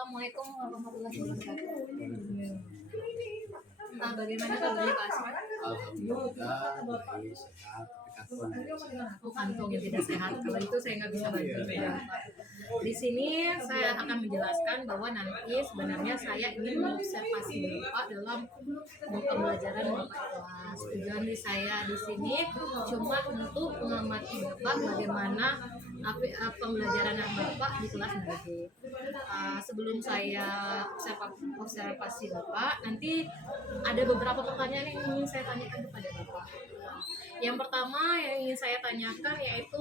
Assalamualaikum warahmatullahi wabarakatuh. Bagaimana kabarnya Pak Asma? Alhamdulillah baik, sehat, tapi Kantong yang tidak sehat. Kalau itu saya nggak bisa bantu. Di sini saya akan menjelaskan bahwa nanti sebenarnya saya ingin mengobservasi Bapak dalam pembelajaran Bapak kelas. Tujuan di saya di sini cuma untuk mengamati Bapak bagaimana pembelajaran Bapak di kelas nanti. Sebelum saya observasi Bapak, nanti ada beberapa pertanyaan yang ingin saya tanyakan kepada Bapak. Yang pertama yang ingin saya tanyakan yaitu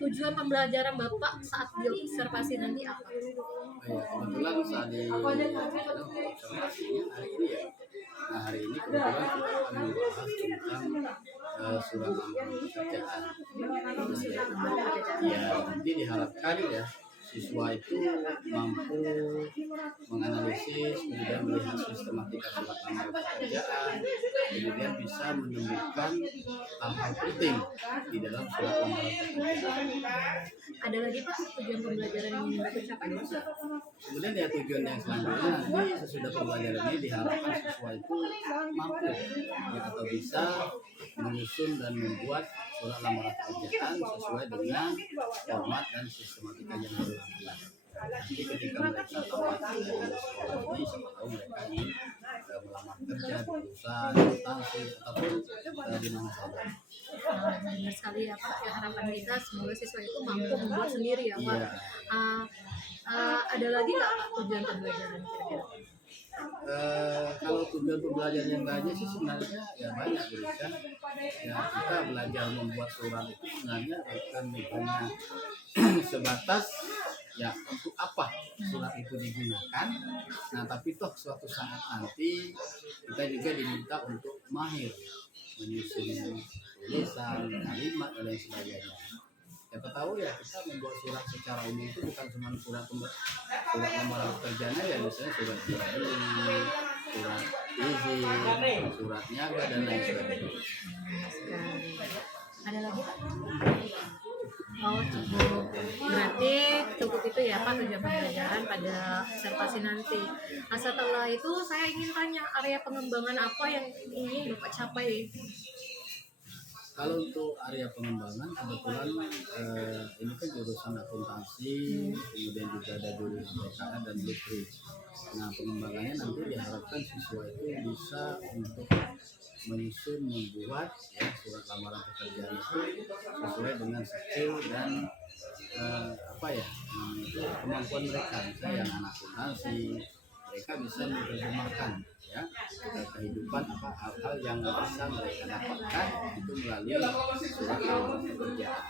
tujuan pembelajaran Bapak saat diobservasi nanti apa? kebetulan saat di observasinya hari ini ya. Nah hari ini kebetulan kita akan membahas tentang surat lamaran pekerjaan. Ya nanti diharapkan ya siswa itu mampu menganalisis, kemudian melihat sistematika surat lamaran pekerjaan, kemudian bisa menemukan hal-hal penting di dalam surat lamaran pekerjaan. Ada lagi Pak tujuan pembelajaran yang ingin Bapak capai? Kemudian ya tujuan yang selanjutnya nanti sesudah pembelajaran ini diharapkan siswa itu mampu ya, atau bisa menyusun dan membuat surat lamaran pekerjaan sesuai dengan format dan sistematika yang berlaku. Nanti ketika mereka tamat dari sekolah ini, siapa tahu mereka ingin melamar kerja di perusahaan, instansi ataupun di mana saja. Benar sekali ya Pak. Ya, harapan kita semoga siswa itu mampu membuat sendiri ya Pak. Iya. Ada lagi nggak Pak tujuan pembelajaran kira-kira? Kalau tujuan pembelajaran yang lainnya sih sebenarnya ya banyak berikan. Ya kita belajar membuat surat itu sebenarnya bukan hanya sebatas ya untuk apa surat itu digunakan. Nah tapi toh suatu saat nanti kita juga diminta untuk mahir menyusun tulisan, kalimat dan lain sebagainya. Siapa tahu ya kita membuat surat secara umum itu bukan cuma surat lamaran pekerjaannya ya, misalnya surat jual beli, surat izin, surat niaga dan lain sebagainya. Ada lagi Pak? Oh cukup. Berarti cukup itu ya Pak tujuan pembelajaran pada observasi nanti. Nah setelah itu saya ingin tanya area pengembangan apa yang ingin Bapak capai? Kalau untuk area pengembangan kebetulan ini kan jurusan akuntansi, kemudian juga ada jurusan PKN dan listrik. Nah pengembangannya nanti diharapkan siswa itu bisa untuk menyusun membuat ya surat lamaran pekerjaan itu sesuai dengan skill dan kemampuan mereka. Misalnya yang anak akuntansi mereka bisa menerjemahkan ya kehidupan hal-hal yang bisa mereka dapatkan itu melalui surat lamaran pekerjaan.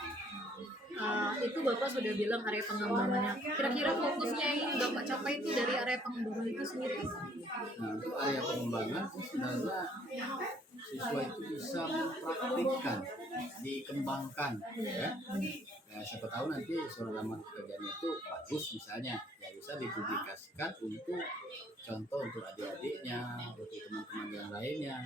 Itu Bapak sudah bilang area pengembangannya. Kira-kira fokusnya yang ingin Bapak capai itu dari area pengembangan itu sendiri? Nah untuk area pengembangan sebenarnya siswa itu bisa mempraktikkan, dikembangkan ya. Siapa tahu nanti surat lamaran pekerjaan itu bagus misalnya ya bisa dipublikasikan untuk contoh untuk adik-adiknya, untuk teman-teman yang lainnya.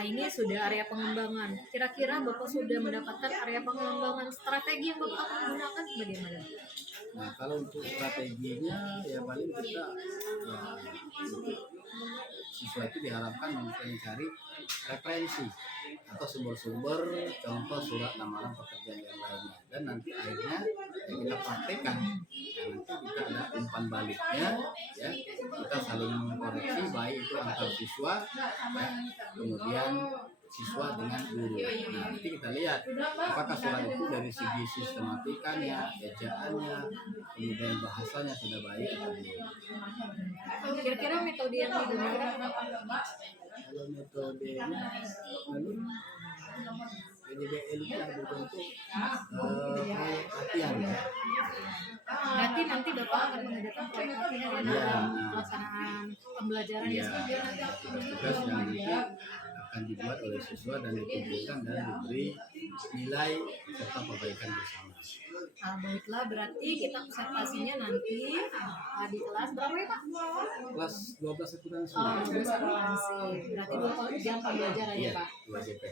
Ini sudah area pengembangan. Kira-kira Bapak sudah mendapatkan area pengembangan strategi yang Bapak akan gunakan bagaimana? Nah kalau untuk strateginya ya paling kita siswa itu diharapkan mencari referensi atau sumber-sumber contoh surat lamaran pekerjaan yang lainnya dan nanti akhirnya kita praktekkan. Nanti kita ada umpan baliknya ya kita saling mengkoreksi baik itu antar siswa ya, kemudian siswa dengan guru. Nah nanti kita lihat apakah surat itu dari segi sistematikanya, ejaannya, kemudian bahasanya sudah baik atau belum. Kira-kira metode yang digunakan apa? Kalau metodenya PDBL itu ada bentuk latihan ya. Berarti nanti Bapak akan mengadakan proyek latihan ya dalam pelaksanaan pembelajaran ya. Tugas yang nanti akan dibuat oleh siswa dan dikumpulkan dan diberi nilai serta perbaikan bersama. Baiklah, berarti kita observasinya nanti di kelas berapa ya Pak? Kelas 12 akuntansi. Akuntansi. Berarti 2 jam pembelajaran ya Iya, Pak? 2 GP.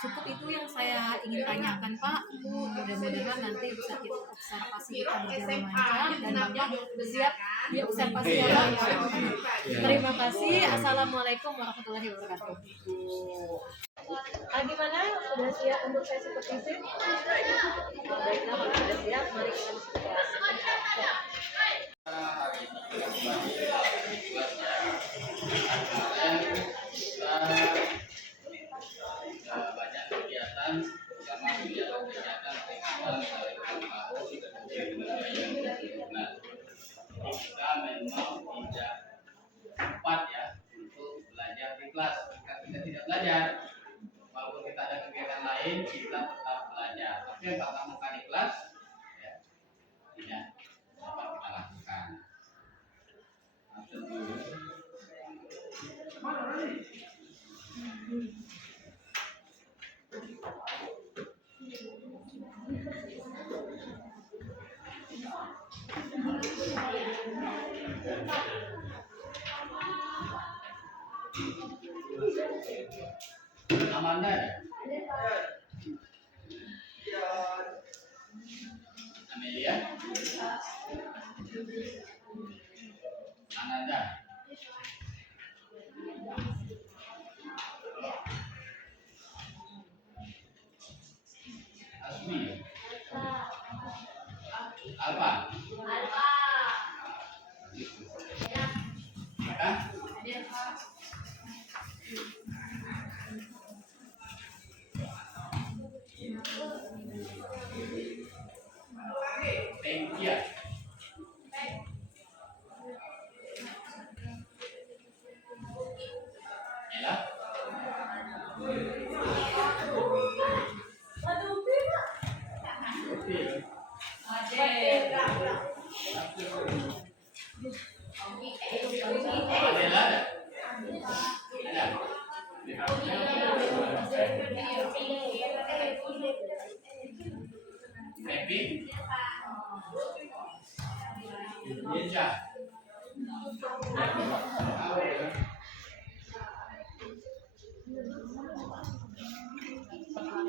Cukup itu yang saya ingin tanyakan Pak. Mudah-mudahan nanti bisa kita observasi kita berjalan lancar dan Bapak bersiap di observasi yang lancar. Terima kasih. Assalamualaikum warahmatullahi wabarakatuh. Gimana? Sudah siap untuk saya supervisi? Baiklah, kalau sudah siap, mari kita diskusi. Banyak kegiatan, terutama kegiatan-kegiatan dari kampus Nah, kita memang tidak tepat ya untuk belajar di kelas. Jika kita tidak belajar, walaupun kita ada kegiatan lain, kita tetap belajar. Tapi yang tatap muka di kelas, ya, tidak dapat kita lakukan. Amanda ya? Amelia? Ananda? Asmi? Alfa? Mika? Tengkia? Ella? Adela ada? Pepi? Ninja?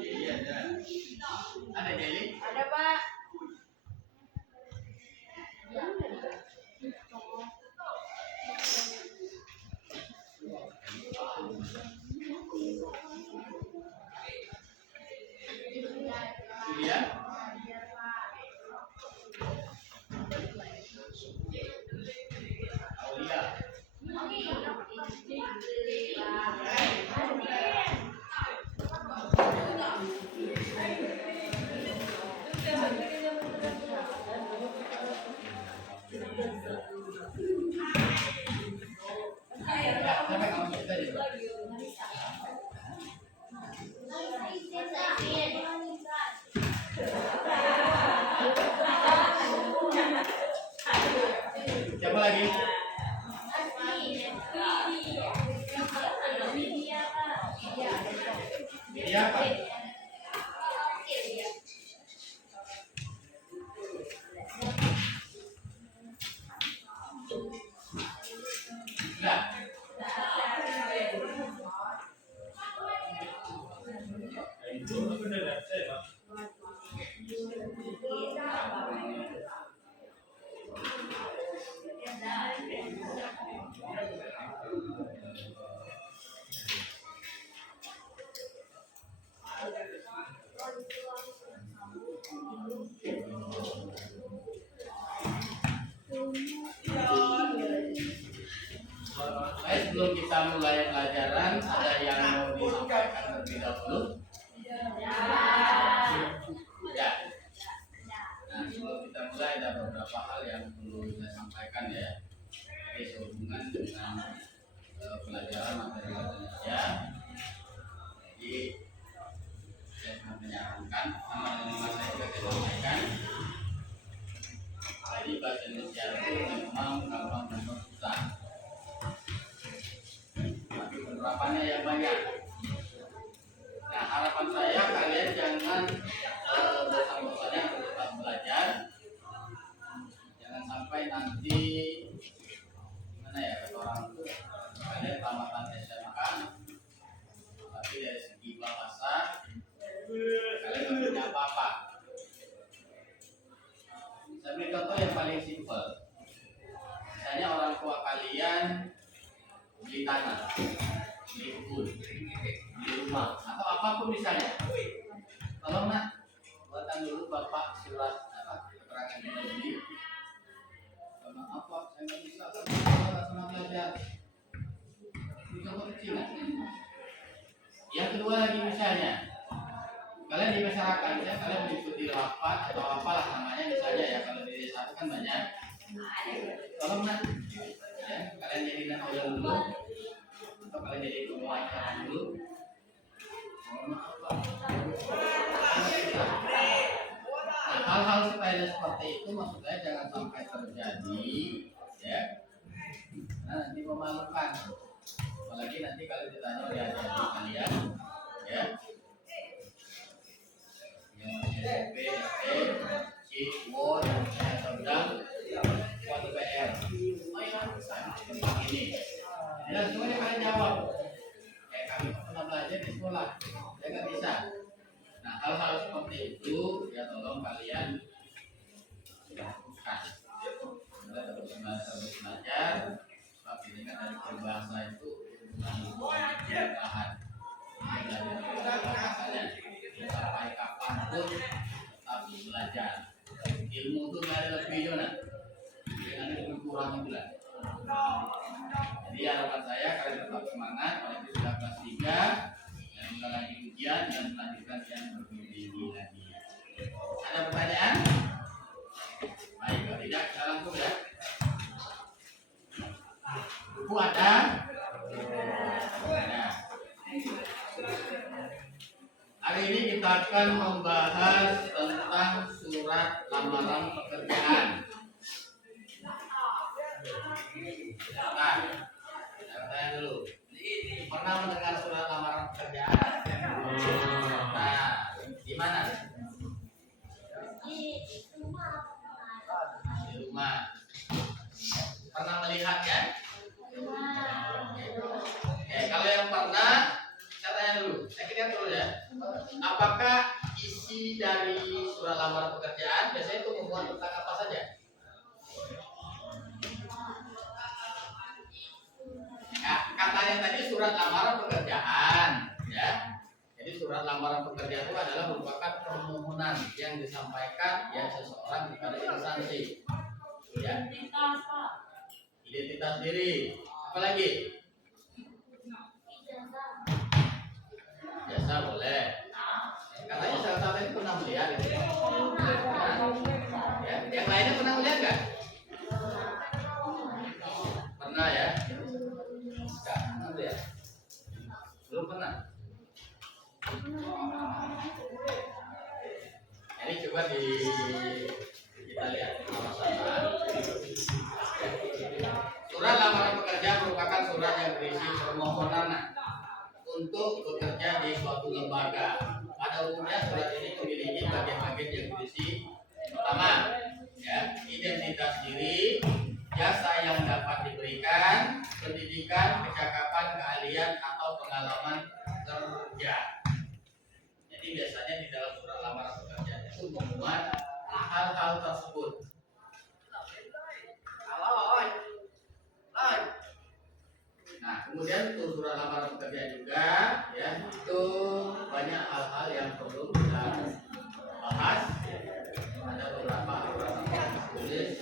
Iya, ada Jelly? Ada Pak. Julia? Aulia? Sampai kamu kita juga. Siapa lagi? Iya, Pak. Nah. Baik, sebelum kita mulai pelajaran, ada yang mau disampaikan terlebih dahulu? Ya. Nah, sebelum kita mulai ada beberapa hal yang perlu saya sampaikan ya. Ini sehubungan dengan pelajaran materi Indonesia. Jadi saya sangat menyarankan nama saya juga saya sampaikan. Jadi bahasa Indonesia itu memang gampang dan susah. Tapi penerapannya yang banyak. Nah, harapan saya kalian jangan bosan-bosannya untuk tetap belajar. Jangan sampai nanti gimana ya, kata orang itu kalian tamatan SMK tapi dari segi bahasa kalian nggak punya apa-apa. Saya beri contoh yang paling simpel. Misalnya orang tua kalian beli tanah, beli kebun, beli rumah, atau apapun misalnya. Tolong nak, buatkan dulu bapak surat keterangan jual beli. Maaf pak, saya nggak bisa, nggak pernah belajar. Ini contoh kecil. Yang kedua lagi misalnya, kalian di masyarakat, ya, kalian mengikuti rapat atau apalah namanya misalnya ya, kalau di desa itu kan banyak. Tolong nak, ya, kalian jadi nakoda dulu, atau kalian jadi pemain dulu. Nah, hal-hal sepele seperti itu maksud saya jangan sampai terjadi, ya. Nah, nanti memalukan. Apalagi nanti kalau ditanya oleh adik kalian, ya. Yang SMP, C, WOD, sedang, suatu PR. Oh iya, ini. Dan semuanya kalian jawab. Kayak kami pernah belajar di sekolah, ya nggak bisa. Nah, hal-hal seperti itu ya tolong kalian lakukan. Kita terus belajar. Sebab ini kan dari berbahasa itu tahan. Belajar bahasanya sampai kapanpun tetap belajar. Ilmu itu nggak ada lebihnya, nah. Jangan ada berkurang itu lah. Jadi harapan saya kalian tetap semangat, apalagi sudah kelas 3 dan sudah lagi ujian dan melanjutkan yang lebih tinggi lagi. Ada pertanyaan? Baik, kalau tidak kita langsung ya. Buku ada? Ada. Hari ini kita akan membahas tentang surat lamaran pekerjaan. Nah, saya dulu. Pernah mendengar surat lamaran pekerjaan? Nah, di mana? Di rumah. Pernah melihat ya? Oke, kalau yang pernah, saya tanya dulu. Saya lihat dulu ya. Apakah isi dari surat lamaran pekerjaan biasanya itu membuat tentang apa saja? Nah, katanya tadi surat lamaran pekerjaan, ya. Jadi surat lamaran pekerjaan itu adalah merupakan permohonan yang disampaikan ya seseorang kepada instansi. Ya. Identitas diri. Apalagi? Jasa boleh. Katanya salah satu itu pernah melihat. Ya. Yang lainnya pernah melihat nggak? Pernah ya. Ya? Belum pernah. Ini coba kita lihat sama-sama. Surat lamaran pekerjaan merupakan surat yang berisi permohonan untuk bekerja di suatu lembaga. Pada umumnya surat ini memiliki bagian-bagian yang berisi pertama, ya, identitas diri, jasa yang dapat diberikan, pendidikan, kecakapan, keahlian atau pengalaman kerja. Jadi biasanya di dalam surat lamaran pekerjaan itu memuat hal-hal tersebut. Nah, kemudian untuk surat lamaran pekerjaan juga, ya, itu banyak hal-hal yang perlu kita bahas. Ada beberapa yang tertulis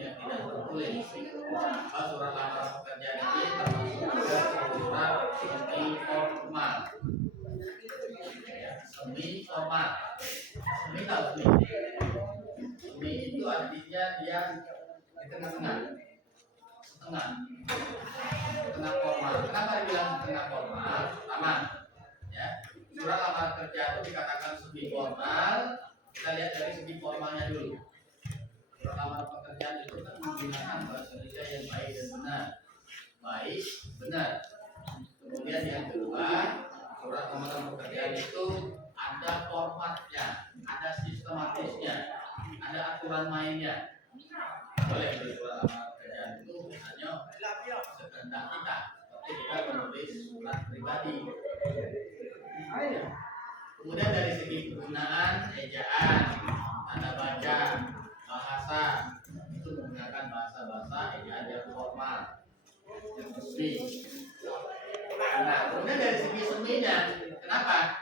yang tidak tertulis. Surat lamaran pekerjaan ini termasuk surat semi formal. Semi formal. Semi tahu semi. Semi itu artinya dia di tengah-tengah. Setengah formal. Kenapa dibilang setengah formal? Pertama, ya, surat lamaran kerja itu dikatakan semi formal. Kita lihat dari segi formalnya dulu. Lamaran pekerjaan itu kan menggunakan bahasa Indonesia yang baik dan benar. Baik, benar. Kemudian yang kedua, surat lamaran pekerjaan itu ada formatnya, ada sistematisnya, ada aturan mainnya. Boleh beri surat lamaran pekerjaan itu hanya sekehendak kita, seperti kita menulis surat pribadi. Kemudian dari segi penggunaan ejaan, tanda baca, bahasa itu menggunakan bahasa ejaan yang formal, yang resmi. Nah, kemudian dari segi seminya, kenapa?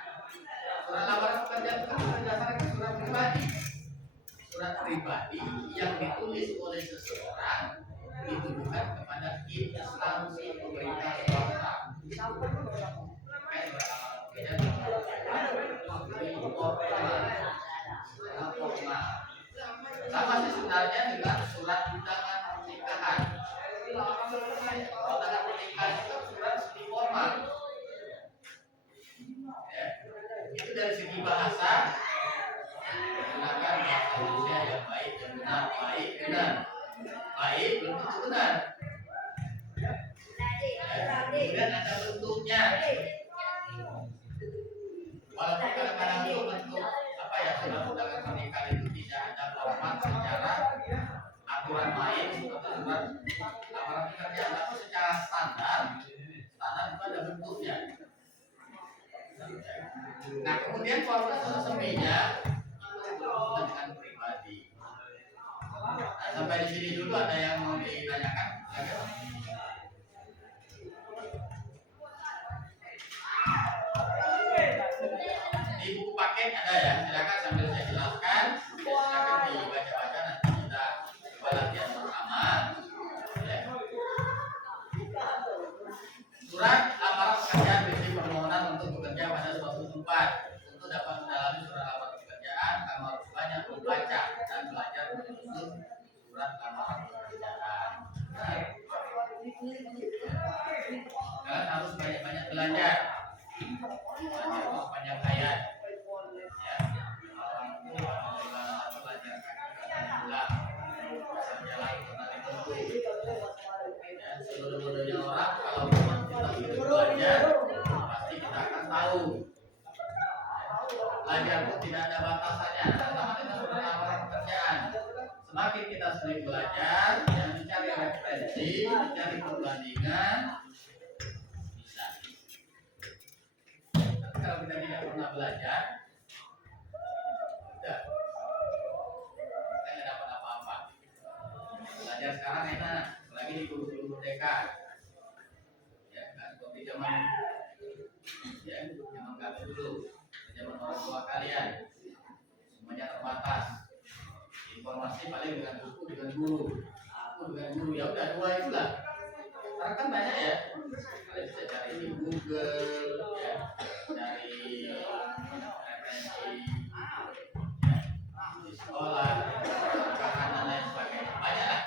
Surat lamaran pekerjaan itu kan berdasarkan surat pribadi. Surat pribadi yang ditulis oleh seseorang ditujukan kepada instansi pemerintah swasta. Sama sih sebenarnya dengan surat undangan pernikahan. Undangan pernikahan itu surat semi formal. Ya, itu dari segi bahasa menggunakan bahasa Indonesia yang baik dan benar, baik benar, baik belum tentu benar. Ya, kemudian ada bentuknya. Walaupun kadang-kadang itu bentuk apa ya, surat undangan pernikahan itu tidak ada format secara aturan main seperti surat lamaran pekerjaan, tapi secara standar itu ada bentuknya. Nah, kemudian format seseminya dengan pribadi. Nah, sampai di sini dulu ada yang mau ditanyakan? Di buku paket ada ya, silakan sambil saya jelaskan, silakan dibaca-baca, nanti kita coba latihan bersama. Ya. Surat lamaran pekerjaan berisi permohonan untuk bekerja pada suatu tempat. Untuk dapat mendalami surat lamaran pekerjaan, kamu harus banyak membaca dan belajar menyusun surat lamaran pekerjaan. Kalian harus banyak-banyak belajar. Banyak ayat. Ya. Belajar jalan tadi tentu. Ya, seluruh-seluruhnya orang kalau memang kita belajar pasti kita akan tahu. Belajar itu tidak ada batasannya, sama dengan surat lamaran pekerjaan. Semakin kita sering belajar, yang mencari referensi, mencari perbandingan, bisa. Tapi kalau kita tidak pernah belajar, udah, kita nggak dapat apa-apa. Belajar sekarang enak, apalagi di guru-guru merdeka. Ya, nggak seperti zaman kami dulu, zaman orang tua kalian, semuanya terbatas. Informasi paling dengan buku, dengan guru, ya udah dua itulah. Sekarang kan banyak ya, kalian bisa cari di Google, ya, dari referensi di sekolah, dan lain sebagainya, banyak lah.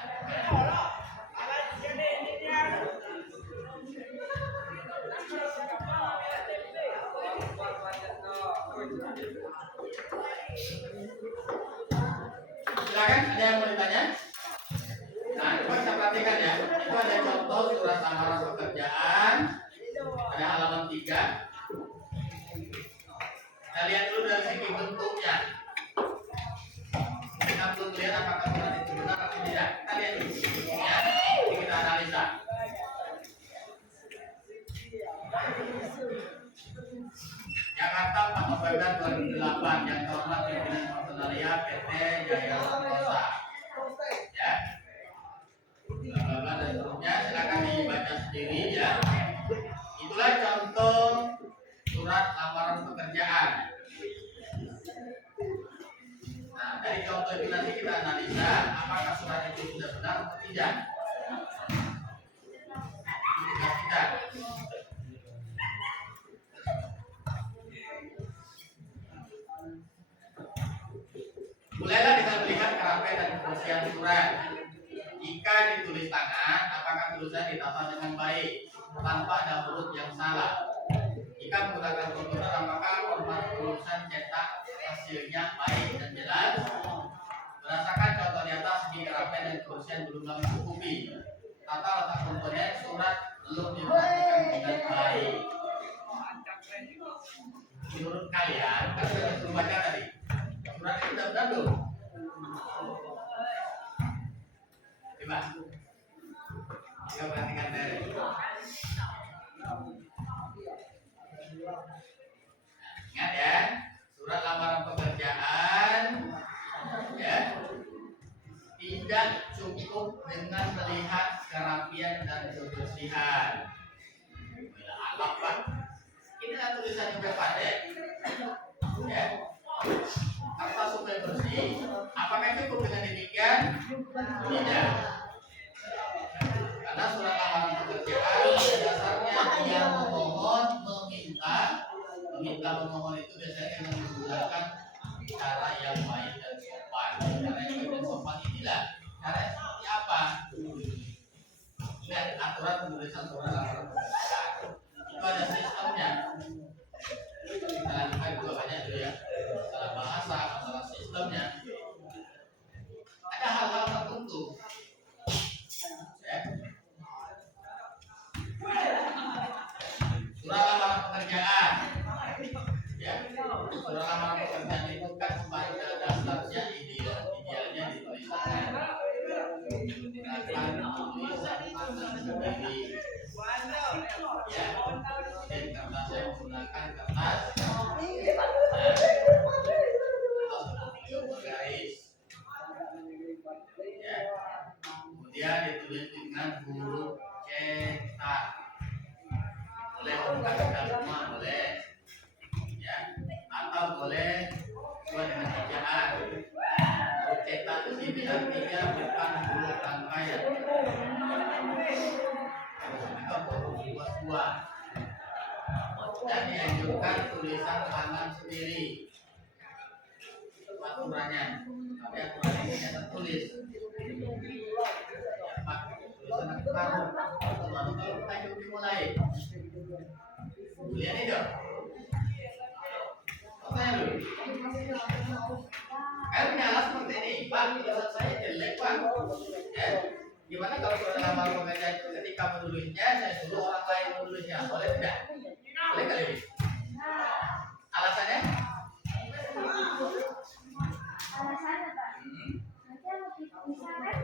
Silakan, ada yang mau ditanya? Nah, coba kita perhatikan ya. Itu ada contoh surat lamaran pekerjaan. Ada halaman 3. Kita lihat dulu dari segi bentuknya. Kita belum lihat apakah surat itu benar atau tidak. Kita lihat dulu bentuknya, nanti kita analisa. Jakarta 4 November 2008, yang terhormat pimpinan personalia PT Jaya Rosa. Ya. Bla dan seterusnya, silakan dibaca sendiri ya. Itulah contoh surat lamaran pekerjaan. Nah, dari contoh itu nanti kita analisa apakah surat itu sudah benar atau tidak. Tugas kita. Mulailah dengan melihat kerapen dan kebersihan surat. Jika ditulis tangan, apakah tulisan ditata dengan baik tanpa ada huruf yang salah? Jika menggunakan komputer, apakah format tulisan cetak hasilnya baik dan jelas? Berdasarkan contoh di atas, segi kerapen dan kebersihan belum mencukupi. Tata letak komponen surat belum diperhatikan dengan baik. menurut kalian, kan sudah disuruh baca tadi. Surat itu sudah benar belum? Coba. Coba perhatikan dari. Ingat ya, surat lamaran pekerjaan ya tidak cukup dengan melihat kerapian dan kebersihan. Apa? Inilah tulisan juga pandai. Ya. Apa supaya bersih? Apakah cukup dengan demikian? Tidak. Karena surat lamaran pekerjaan dasarnya dia memohon itu biasanya dengan menggunakan cara yang baik dan sopan. Cara yang baik dan sopan inilah cara seperti apa? Lihat aturan penulisan surat lamaran pekerjaan. Itu ada sistemnya. Kita lakukan juga banyak dulu ya. Masalah bahasa, masalah sistemnya. Ada hal-hal tertentu. Ya. Surat lamaran pekerjaan. Ya. Surat lamaran pekerjaan itu kan pada dasarnya idealnya dituliskan tulisan tangan sendiri. Ya. Dan kertasnya menggunakan kertas garis. Ya. Kemudian ditulis dengan huruf cetak. Boleh menggunakan rumah, boleh. Ya. Atau boleh buat dengan ejaan. Huruf cetak di sini artinya bukan huruf rangkaian. Itu huruf buah-buah. Dan dianjurkan tulisan tangan sendiri. Aturannya, tapi aturan ini tidak tertulis. Ya, Pak, tulisan baru. Kalau kita dimulai, lihat itu. Tanya dulu. Kalian punya alas seperti ini, Pak. Tulisan saya jelek, Pak. Ya. Gimana kalau sudah lama pekerjaan itu ketika menulisnya, saya suruh orang lain menulisnya, boleh tidak? Boleh kali ini. Alasannya? Alasannya Pak, nanti kalau misalkan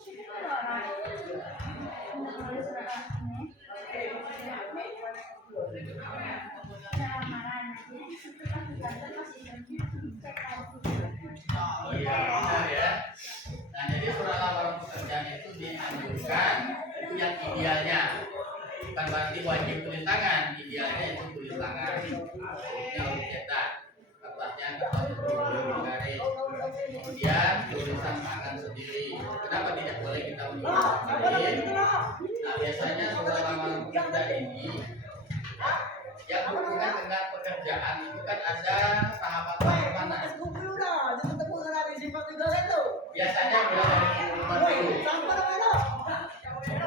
kita kalau orang menulis surat ini lamaran, jadi situ pas diganti masih cek Oh iya, benar ya. Nah, jadi surat lamaran pekerjaan itu dianjurkan itu yang idealnya. Bukan berarti wajib tulis tangan, idealnya itu tulis tangan. Yang harus cetak. Kertasnya kertas garis. Kemudian tulisan tangan sendiri. Kenapa tidak boleh kita menulis sendiri? Nah, biasanya surat lamaran pekerjaan ini yang berhubungan dengan pekerjaan itu kan ada tahapan-tahapan. Biasanya mulai dari pengumuman dulu.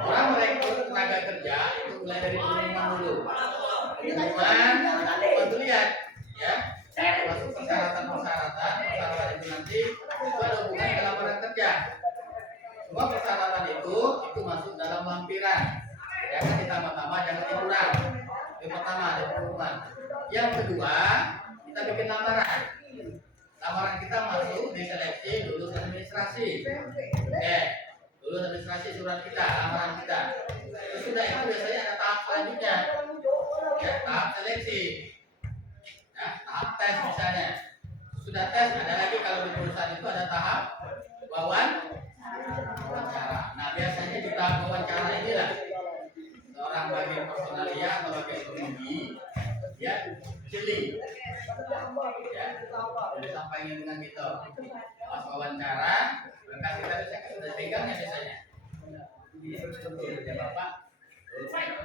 Orang merekrut tenaga kerja itu mulai dari pengumuman dulu. Pengumuman, bantu lihat, ya. Masuk persyaratan itu nanti itu ada hubungan dengan lamaran kerja. Semua persyaratan itu masuk dalam lampiran. Jangan ditambah-tambah, jangan dikurang. Yang pertama ada pengumuman. Yang kedua, kita bikin lamaran. Lamaran kita masuk diseleksi lulus administrasi. Lulus administrasi surat kita, lamaran kita. Sudah itu biasanya ada tahap selanjutnya. Ya, tahap seleksi. Ya, tahap tes misalnya. Sudah tes, ada lagi kalau di perusahaan itu ada tahap wawancara. Nah, biasanya di tahap wawancara inilah seorang bagian personalia atau bagian pengemudi ya pilih ya disampaikan dengan kita pas wawancara maka kita biasanya sudah pegangnya biasanya ya bapak tulisannya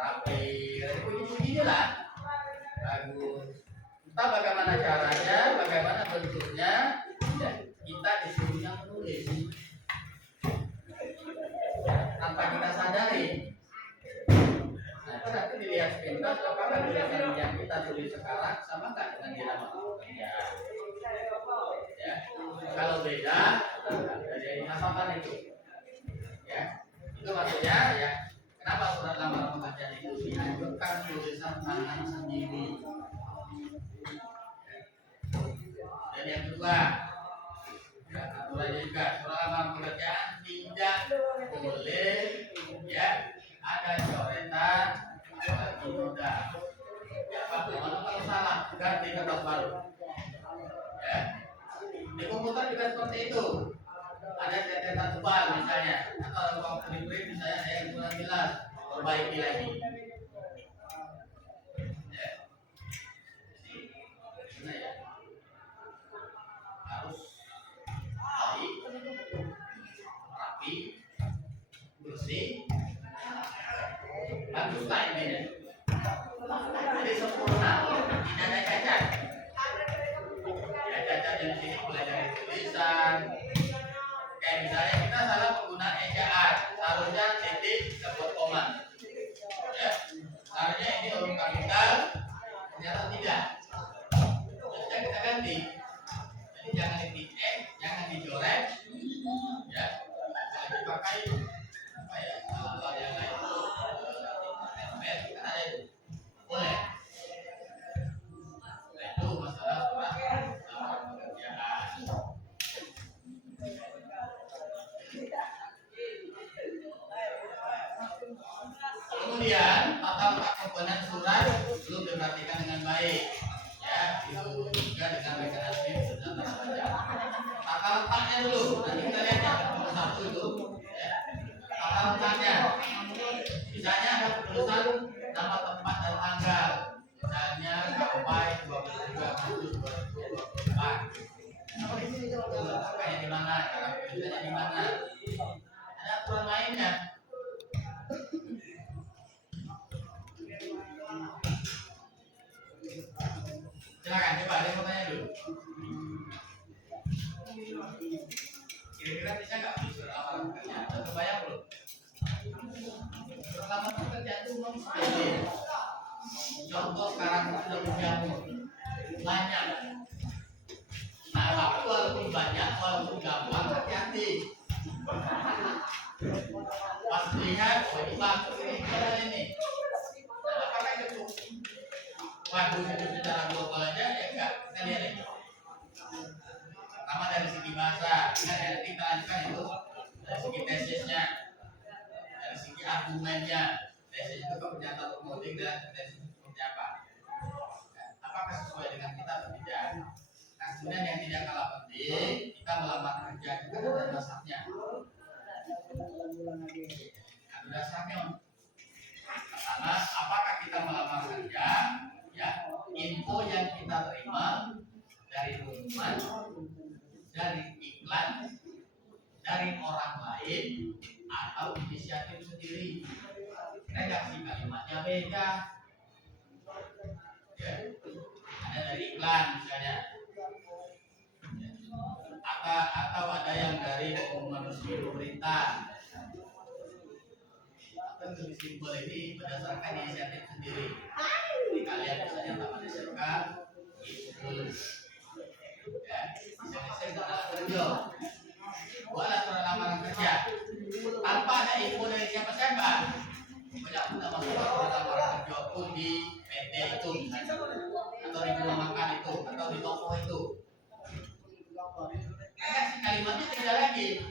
rapi puji-puji lah bagus entah bagaimana caranya bagaimana bentuknya ya, kita disuruhnya menulis tanpa kita sadari. Nah, itu nanti dilihat sepintas apakah tulisan yang kita tulis sekarang sama nggak dengan di lamaran pekerjaan. Ya, kalau beda, jadi hafatan itu. Ya, itu maksudnya ya. Kenapa surat lamaran pekerjaan Dan yang kedua, ya, aturannya juga surat lamaran pekerjaan tidak boleh ya ada coretan lagi muda. Ya, Pak, kalau salah ganti kertas baru. Ya, di komputer juga seperti itu. Ada catatan tebal misalnya, atau waktu di print misalnya ada yang kurang jelas, perbaiki lagi. Ya. Gimana ya? Harus baik, rapi, bersih, baguslah intinya. Jadi sempurna, tidak ada cacat. Ya, cacat yang di sini mulai dari tulisan. Kayak misalnya kita salah penggunaan ejaan, seharusnya titik dapat koma. Ya, seharusnya ini huruf kapital, ternyata tidak. Jadi kita ganti. Jadi jangan di jangan dicoret. Ya, kalau dipakai apa ya? Hal yang lain itu kan ada itu. Boleh. Nah, itu masalah surat lamaran pekerjaan. Kemudian tata letak komponen surat belum diperhatikan dengan baik. Ya, itu juga dengan mekanisme senjata saja. Tata letaknya dulu, nanti kita lihat yang nomor 1 itu. Ya. Tata letaknya, misalnya ada tulisan nama tempat dan tanggal. Misalnya sampai 23 Agustus 2024. Letaknya di mana? Cara tulisannya di mana? Ada aturan lainnya. Silakan coba ada yang mau tanya dulu. Kira-kira bisa nggak surat lamaran pekerjaan? Sudah kebayang belum? Surat lamaran pekerjaan itu belum spesifik. Contoh sekarang sudah menjamur banyak. Nah, tapi walaupun banyak, walaupun gampang, hati-hati. Pas lihat, oh ini bagus ini. Nah, apakah cukup? Waduh, itu secara global aja ya enggak, kita lihat ini. Pertama dari segi bahasa, nanti kita lanjutkan itu dari segi tesisnya, dari segi argumennya. Tesis itu pernyataan otomotif dan tesis seperti apa? Apakah sesuai dengan kita atau tidak? Nah, kemudian yang tidak kalah penting, kita melamar kerja kita ada dasarnya. Ada dasarnya. Pertama, apakah kita melamar kerja? Ya, info yang kita terima dari pengumuman, dari iklan, dari orang lain, atau inisiatif sendiri. Redaksi kalimatnya beda. Ya, ada dari iklan misalnya, atau ada yang dari pengumuman resmi pemerintah. Atau lebih simpel ini berdasarkan inisiatif sendiri. Jadi kalian misalnya taman SMK, itu ya, misalnya saya sudah kerja, buatlah surat lamaran kerja. Tanpa ada info dari siapa-siapa, banyak pun nama surat lamaran kerja pun di PT itu misalnya, atau di rumah makan itu, atau di toko itu. Kan si kalimatnya tidak lagi,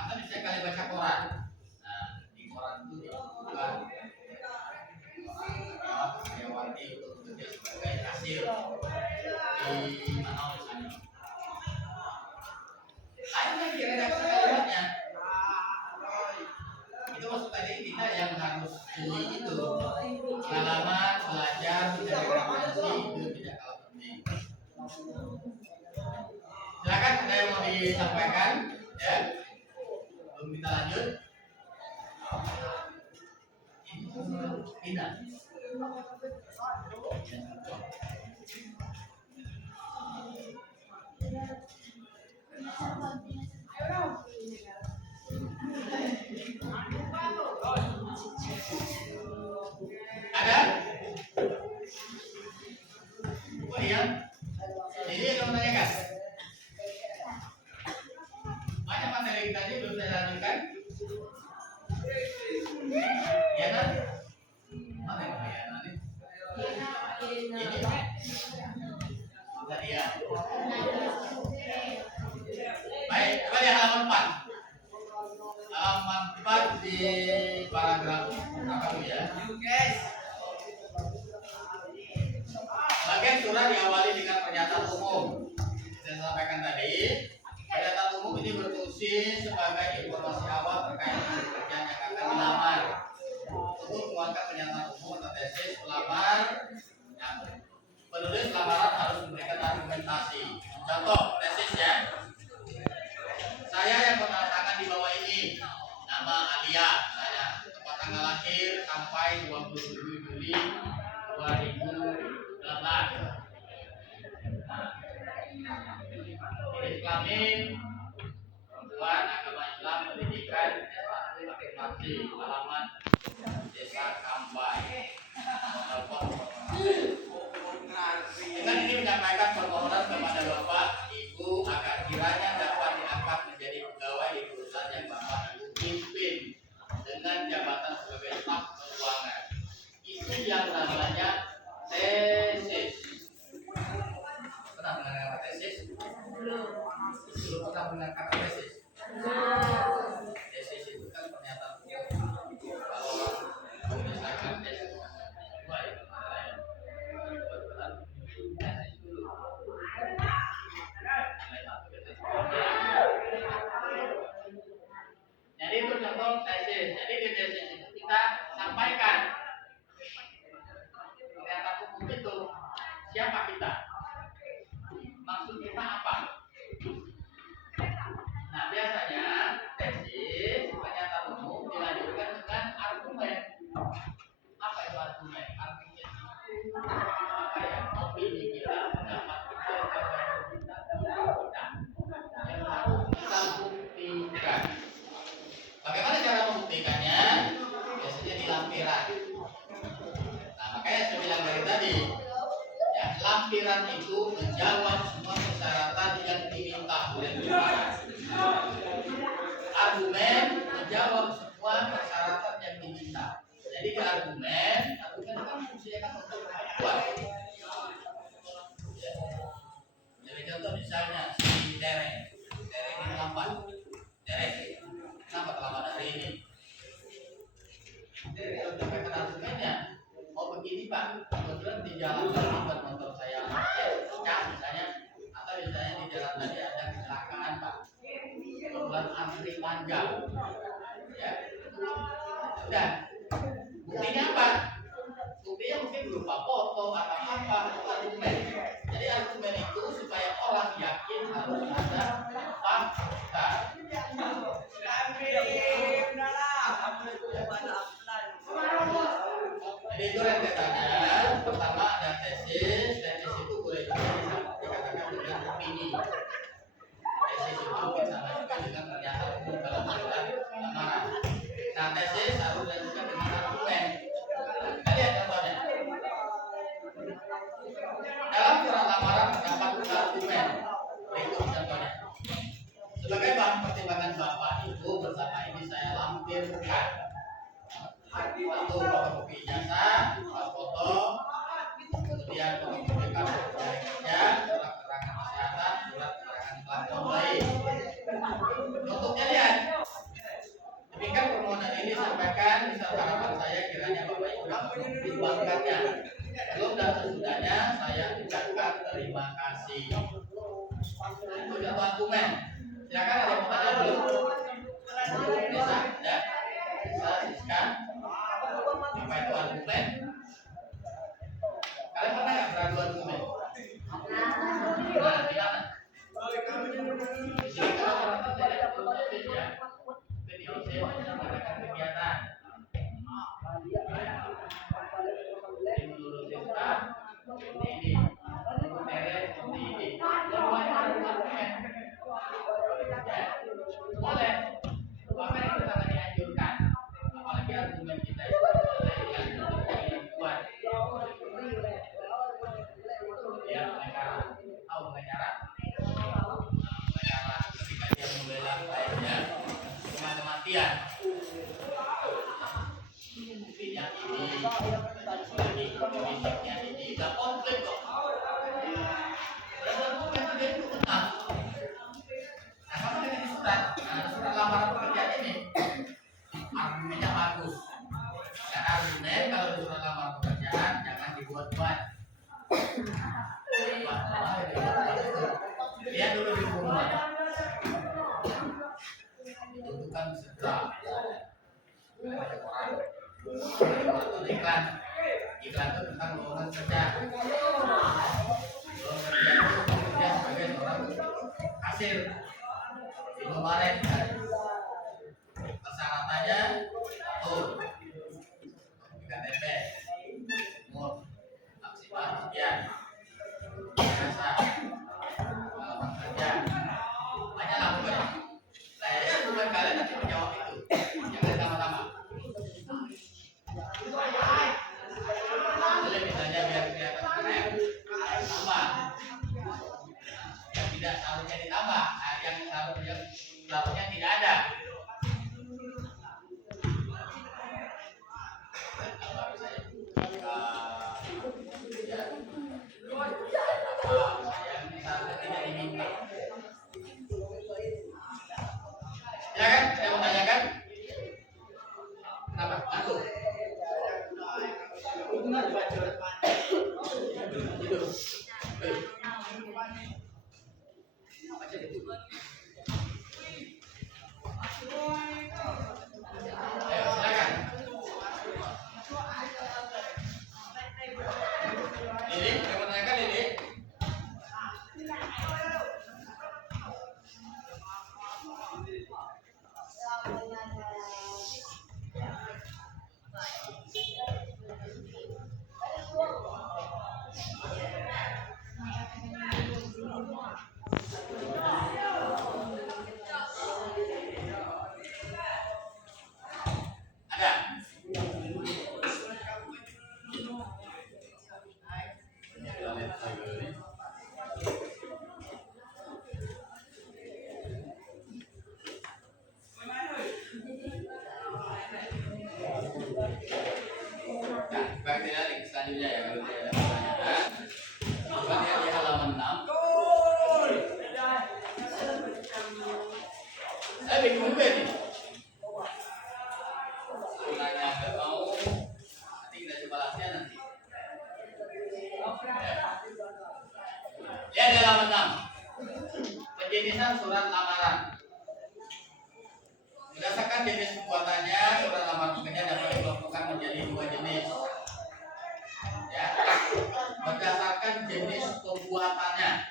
atau bisa kali baca koran. Nah, di koran itu disebutkan Karyawati untuk bekerja sebagai kasir di mana misalnya. Ayo kan redaksi kalimatnya. Itu maksud tadi kita yang harus jeli itu pengalaman, belajar, mencari referensi itu tidak kalah penting. Silakan ada yang mau disampaikan, ya. Belum kita lanjut. Tidak. Ada? Oh iya. Jadi yang menanyakan. Banyak materi kita tadi belum saya lanjutkan. Ya kan? Mana yang nanti? Ini. Tadi ya. Baik, coba lihat halaman 4. Halaman 4 di paragraf apa ya? Bagian surat diawali dengan pernyataan umum. Saya sampaikan tadi, pernyataan umum ini berfungsi sebagai informasi awal terkait dengan pekerjaan yang akan dilamar. Untuk menguatkan pernyataan umum atau tesis pelamar, penulis lamaran harus memberikan argumentasi. Contoh tesis ya. Saya yang menandatangan di bawah ini, nama Alia, saya tempat tanggal lahir sampai 27 Juli 2019. Jenis kelamin perempuan, agama Islam, pendidikan S1 laki-laki, alamat Desa Kambai. Dengan ini menyampaikan permohonan kepada Bapak Ibu agar kiranya dapat diangkat menjadi pegawai di perusahaan yang Bapak Ibu pimpin dengan jabatan sebagai staf keuangan. Itu yang namanya tesis. Pernah mendengar kata tesis? Belum pernah mendengar kata tesis? Tesis itu kan pernyataan kalau misalkan tesis jadi itu contoh tesis. Jadi di tesis itu kita sampaikan pernyataan umum itu siapa kita, maksud kita apa. Nah biasanya tesis pernyataan umum dilanjutkan dengan argumen. Apa itu argumen? Argumen itu apa ya? Opini kita, pendapat kita, yang harus kita buktikan. Bagaimana cara membuktikannya? Biasanya di lampiran. Nah, makanya saya bilang dari tadi, ya, lampiran itu menjawab semua persyaratan yang diminta oleh perusahaan. Argumen menjawab semua persyaratan yang diminta. Jadi ke argumen kan fungsinya kan untuk membuat. Ya. Jadi contoh misalnya si Tere ini lambat. Tere, kenapa terlambat hari ini? Tere kalau sampaikan argumennya, oh begini Pak, kebetulan di jalan terlambat motor saya pecah misalnya, atau misalnya di jalan tadi ada kecelakaan Pak, kebetulan antri panjang, ya, sudah. Buktinya apa? Buktinya mungkin berupa foto atau apa, atau argumen. Jadi argumen itu supaya orang yakin harus ada fakta. Jadi itu rentetannya. Pertama ada tesis. Tesis itu boleh juga dikatakan dengan opini. Tesis itu bisa juga dengan pernyataan umum dalam surat lamaran. Nah tesis harus dilanjutkan dengan argumen. Kita lihat contohnya. Dalam surat lamaran terdapat argumen. Berikut contohnya. Sebagai bahan pertimbangan Bapak Ibu bersama ini saya lampirkan. Satu fotokopi ijazah, foto, kemudian fotokopi kartu kerja, surat keterangan kesehatan, surat keterangan kelakuan baik. Untuknya lihat. Demikian permohonan ini sampaikan misal harapan saya kiranya Bapak Ibu mempertimbangkannya. Sebelum dan sesudahnya saya ucapkan terima kasih. Itu satu argumen. Silakan ada yang mau tanya belum? Bisa, ya? Bisa, Siska. Apa itu argumen? Kalian pernah nggak beradu argumen? Nah, di mana? Di sini kalau orang terjadi proses ya, video saya mengadakan kegiatan. Ini menurut Siska, ini, menurut Tere, seperti ini. Semuanya argumen. Ya, boleh. Bahkan itu sangat dianjurkan. Apalagi argumen kita itu yang kuat. Ya, pengacara. Tahu pengacara? Pengacara ketika dia membela kliennya dengan kematian. Buktinya ini, fisiknya ini, nggak konflik kok. Dan argumen lihat dulu di rumah. Itu kan segera banyak orang nonton iklan itu tentang lowongan kerja. Lowongan kerja itu bekerja sebagai seorang kasir di Indomaret kan. Persyaratannya tuh KTP, umur maksimal sekian, biasa, pengalaman kerja, banyak lah pokoknya. Nah, ya bukan kalian nanti menjawab itu, jangan lama-lama. Boleh misalnya biar kelihatan keren, tambah. Yang tidak seharusnya ditambah, yang seharusnya tidak ada. Ya kan? Saya mau tanyakan. Kenapa? Aku. Ayo, silakan. Lili, saya mau tanyakan Lili. Ada? Nah, baik tidak selanjutnya ya kalau tidak ada pertanyaan. Coba lihat di halaman 6. Saya bingung juga nih. Gunanya nggak mau, nanti kita coba latihan nanti. Lihat di halaman 6. Penjenisan surat lamaran. Berdasarkan jenis pembuatannya, surat lamaran pekerja dapat dikelompokkan menjadi 2 jenis. Ya, berdasarkan jenis pembuatannya.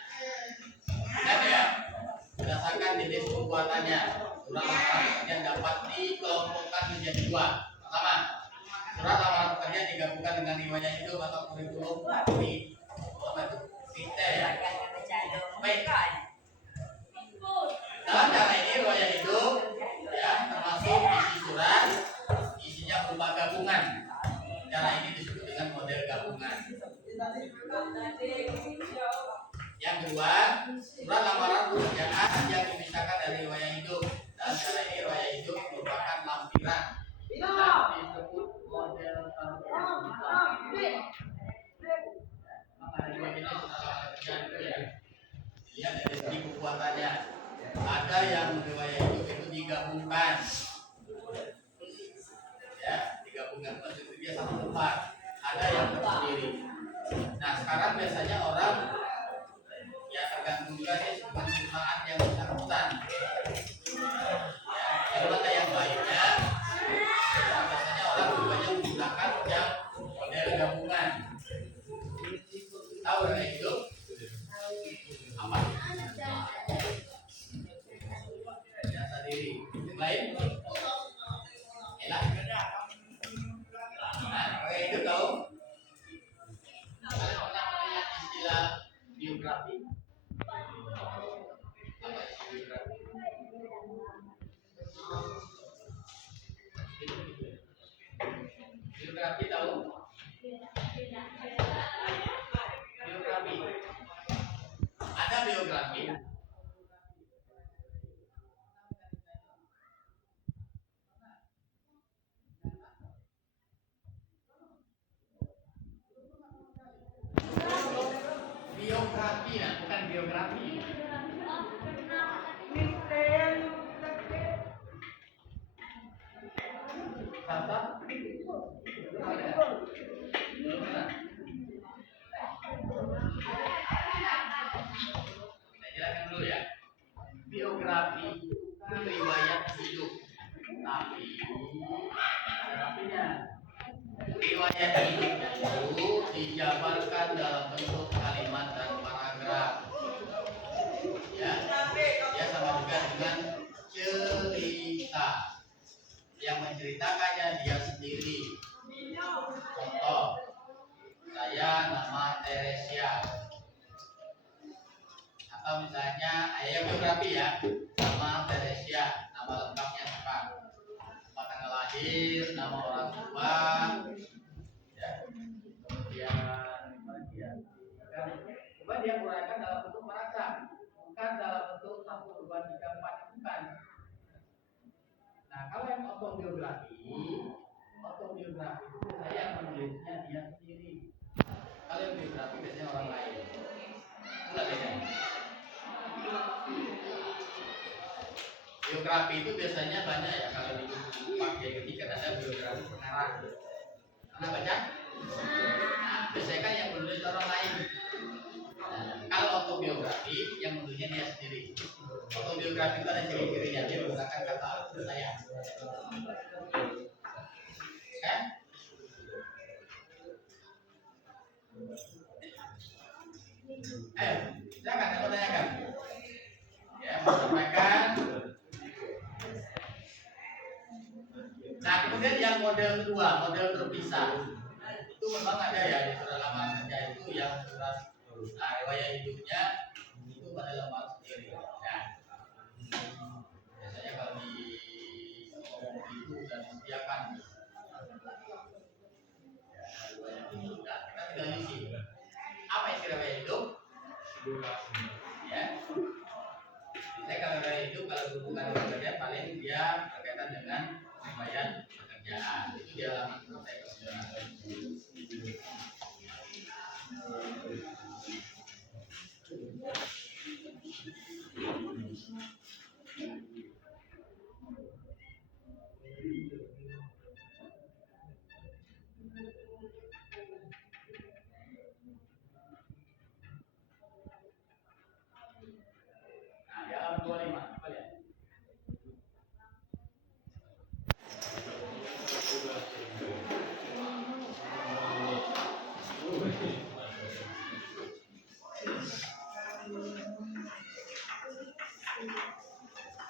Lihat ya, berdasarkan jenis pembuatannya, surat lamaran pekerja dapat dikelompokkan menjadi 2. Pertama, surat lamaran pekerja digabungkan dengan riwayat hidup atau kurikulum di apa itu? Kita ya. Baik. Dalam cara ini riwayat hidup ya termasuk isi surat, isinya berupa gabungan. Cara ini disebut dengan model gabungan. Yang kedua, surat lamaran pekerjaan yang dipisahkan dari riwayat hidup. Dalam cara ini riwayat hidup merupakan lampiran dan disebut model gabungan. Maka ada 2 jenis surat lamaran pekerjaan itu ya. Lihat dari segi pembuatannya. Ada yang riwayat hidup itu digabungkan, ya, digabungkan maksudnya dia satu tempat. Ada yang tersendiri. Nah, sekarang biasanya orang ya tergantung juga sih dengan perusahaan yang bersangkutan. Ya, yang mana yang baiknya? Biasanya orang lebih banyak menggunakan yang model gabungan. Tahu riwayat hidup? Apa? Diri. Yang lain? Enak. Nah, kayak itu tahu? Kalian pernah melihat istilah biografi? Apa itu biografi? Biografi tahu? Biografi. Ada biografi. Biografi, nah, bukan biografi. Apa? Nah, silakan biografi kan riwayat hidup, tapi riwayat hidup itu dijabarkan dalam bentuk kalimat dan paragraf. Ya, dia sama juga dengan cerita yang menceritakannya dia sendiri. Contoh, saya nama Teresia, atau misalnya ayah biografi ya, nama Teresia, nama lengkapnya apa, tempat tanggal lahir, nama orang tua, ya, coba dia uraikan dalam bentuk paragraf, bukan dalam bentuk 1, 2, 3, 4, bukan. Nah, kalau yang autobiografi itu saya menulisnya dia sendiri. Kalau yang biografi biasanya orang lain. Itulah bedanya. Biografi itu biasanya banyak ya, kalau di pakai ketika ada biografi pengarang. Anda baca? Nah, biasanya kan yang menulis orang lain. Nah, kalau autobiografi yang menulisnya dia sendiri. Autobiografi itu ada ciri-cirinya, dia menggunakan kata saya. Kan? Ayo, silakan saya mau tanyakan. Ya, mau sampaikan. Nah, kemudian yang model kedua, model terpisah. Itu memang ada ya di surat lamaran kerja itu yang surat riwayat hidupnya itu pada lembar sendiri. Nah, biasanya kalau di itu sudah disediakan. Nah, kita tinggal isi. Apa isi riwayat hidup? Ya. Saya kalau riwayat hidup kalau berhubungan dengan kerja paling dia berkaitan dengan riwayat pekerjaan. Itu di halaman selesai perjalanan. Nah, di halaman 25, coba lihat.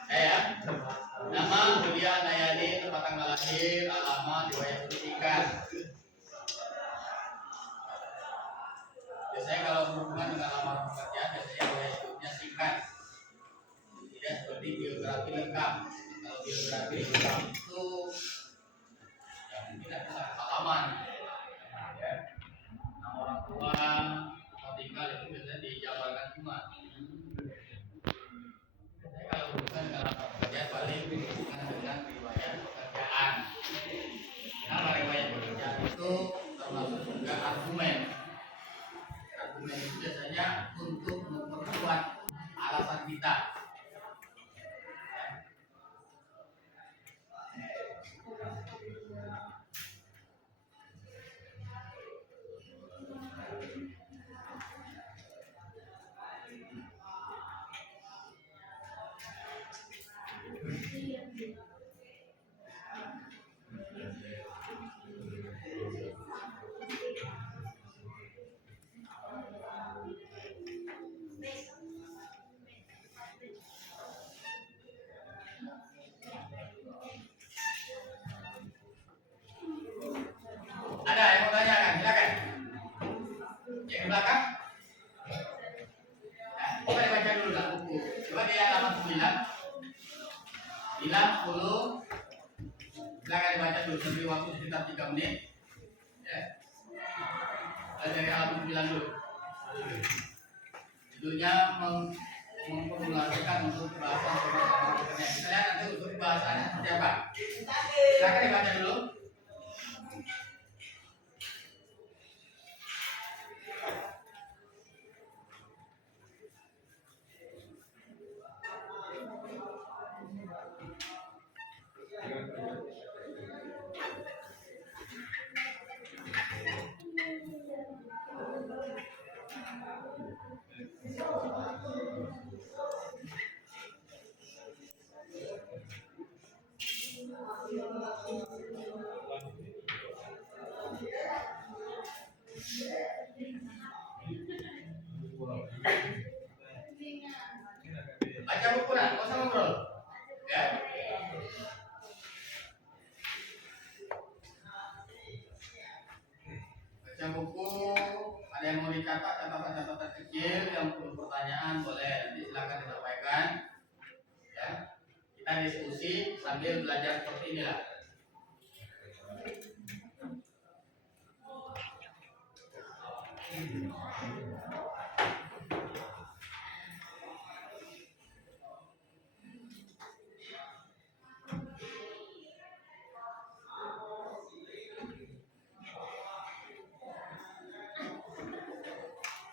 Ya, nama Julia Nayani, tempat tanggal lahir, alamat, riwayat pendidikan. Biasanya kalau berhubungan dengan lamaran pekerjaan, biasanya riwayat hidupnya singkat, tidak seperti biografi lengkap. Kalau biografi lengkap itu ya mungkin ada halaman, ya, nama orang tua, tempat tinggal itu biasanya dijabarkan semua. Kalau berhubungan dengan lamaran pekerjaan paling berhubungan dengan riwayat pekerjaan. Nah, riwayat pekerjaan itu termasuk juga argumen. Argumen itu biasanya untuk memperkuat alasan kita. Ada yang mau tanyakan? Silakan. Yang di belakang? Nah, coba dibaca dulu dalam buku. Coba di halaman 9. 10. Silakan dibaca dulu, sambil waktu sekitar 3 menit. Ya. Dari halaman 9 dulu. Judulnya memformulasikan untuk bahasan soal pekerjaan. Kita lihat nanti untuk bahasannya seperti apa. Silakan dibaca dulu. Baca buku lah, nggak usah ngobrol. Ya. Baca buku, ada yang mau dicatat, catatan-catatan kecil, yang perlu pertanyaan boleh, nanti silakan disampaikan. Ya. Kita diskusi sambil belajar seperti inilah.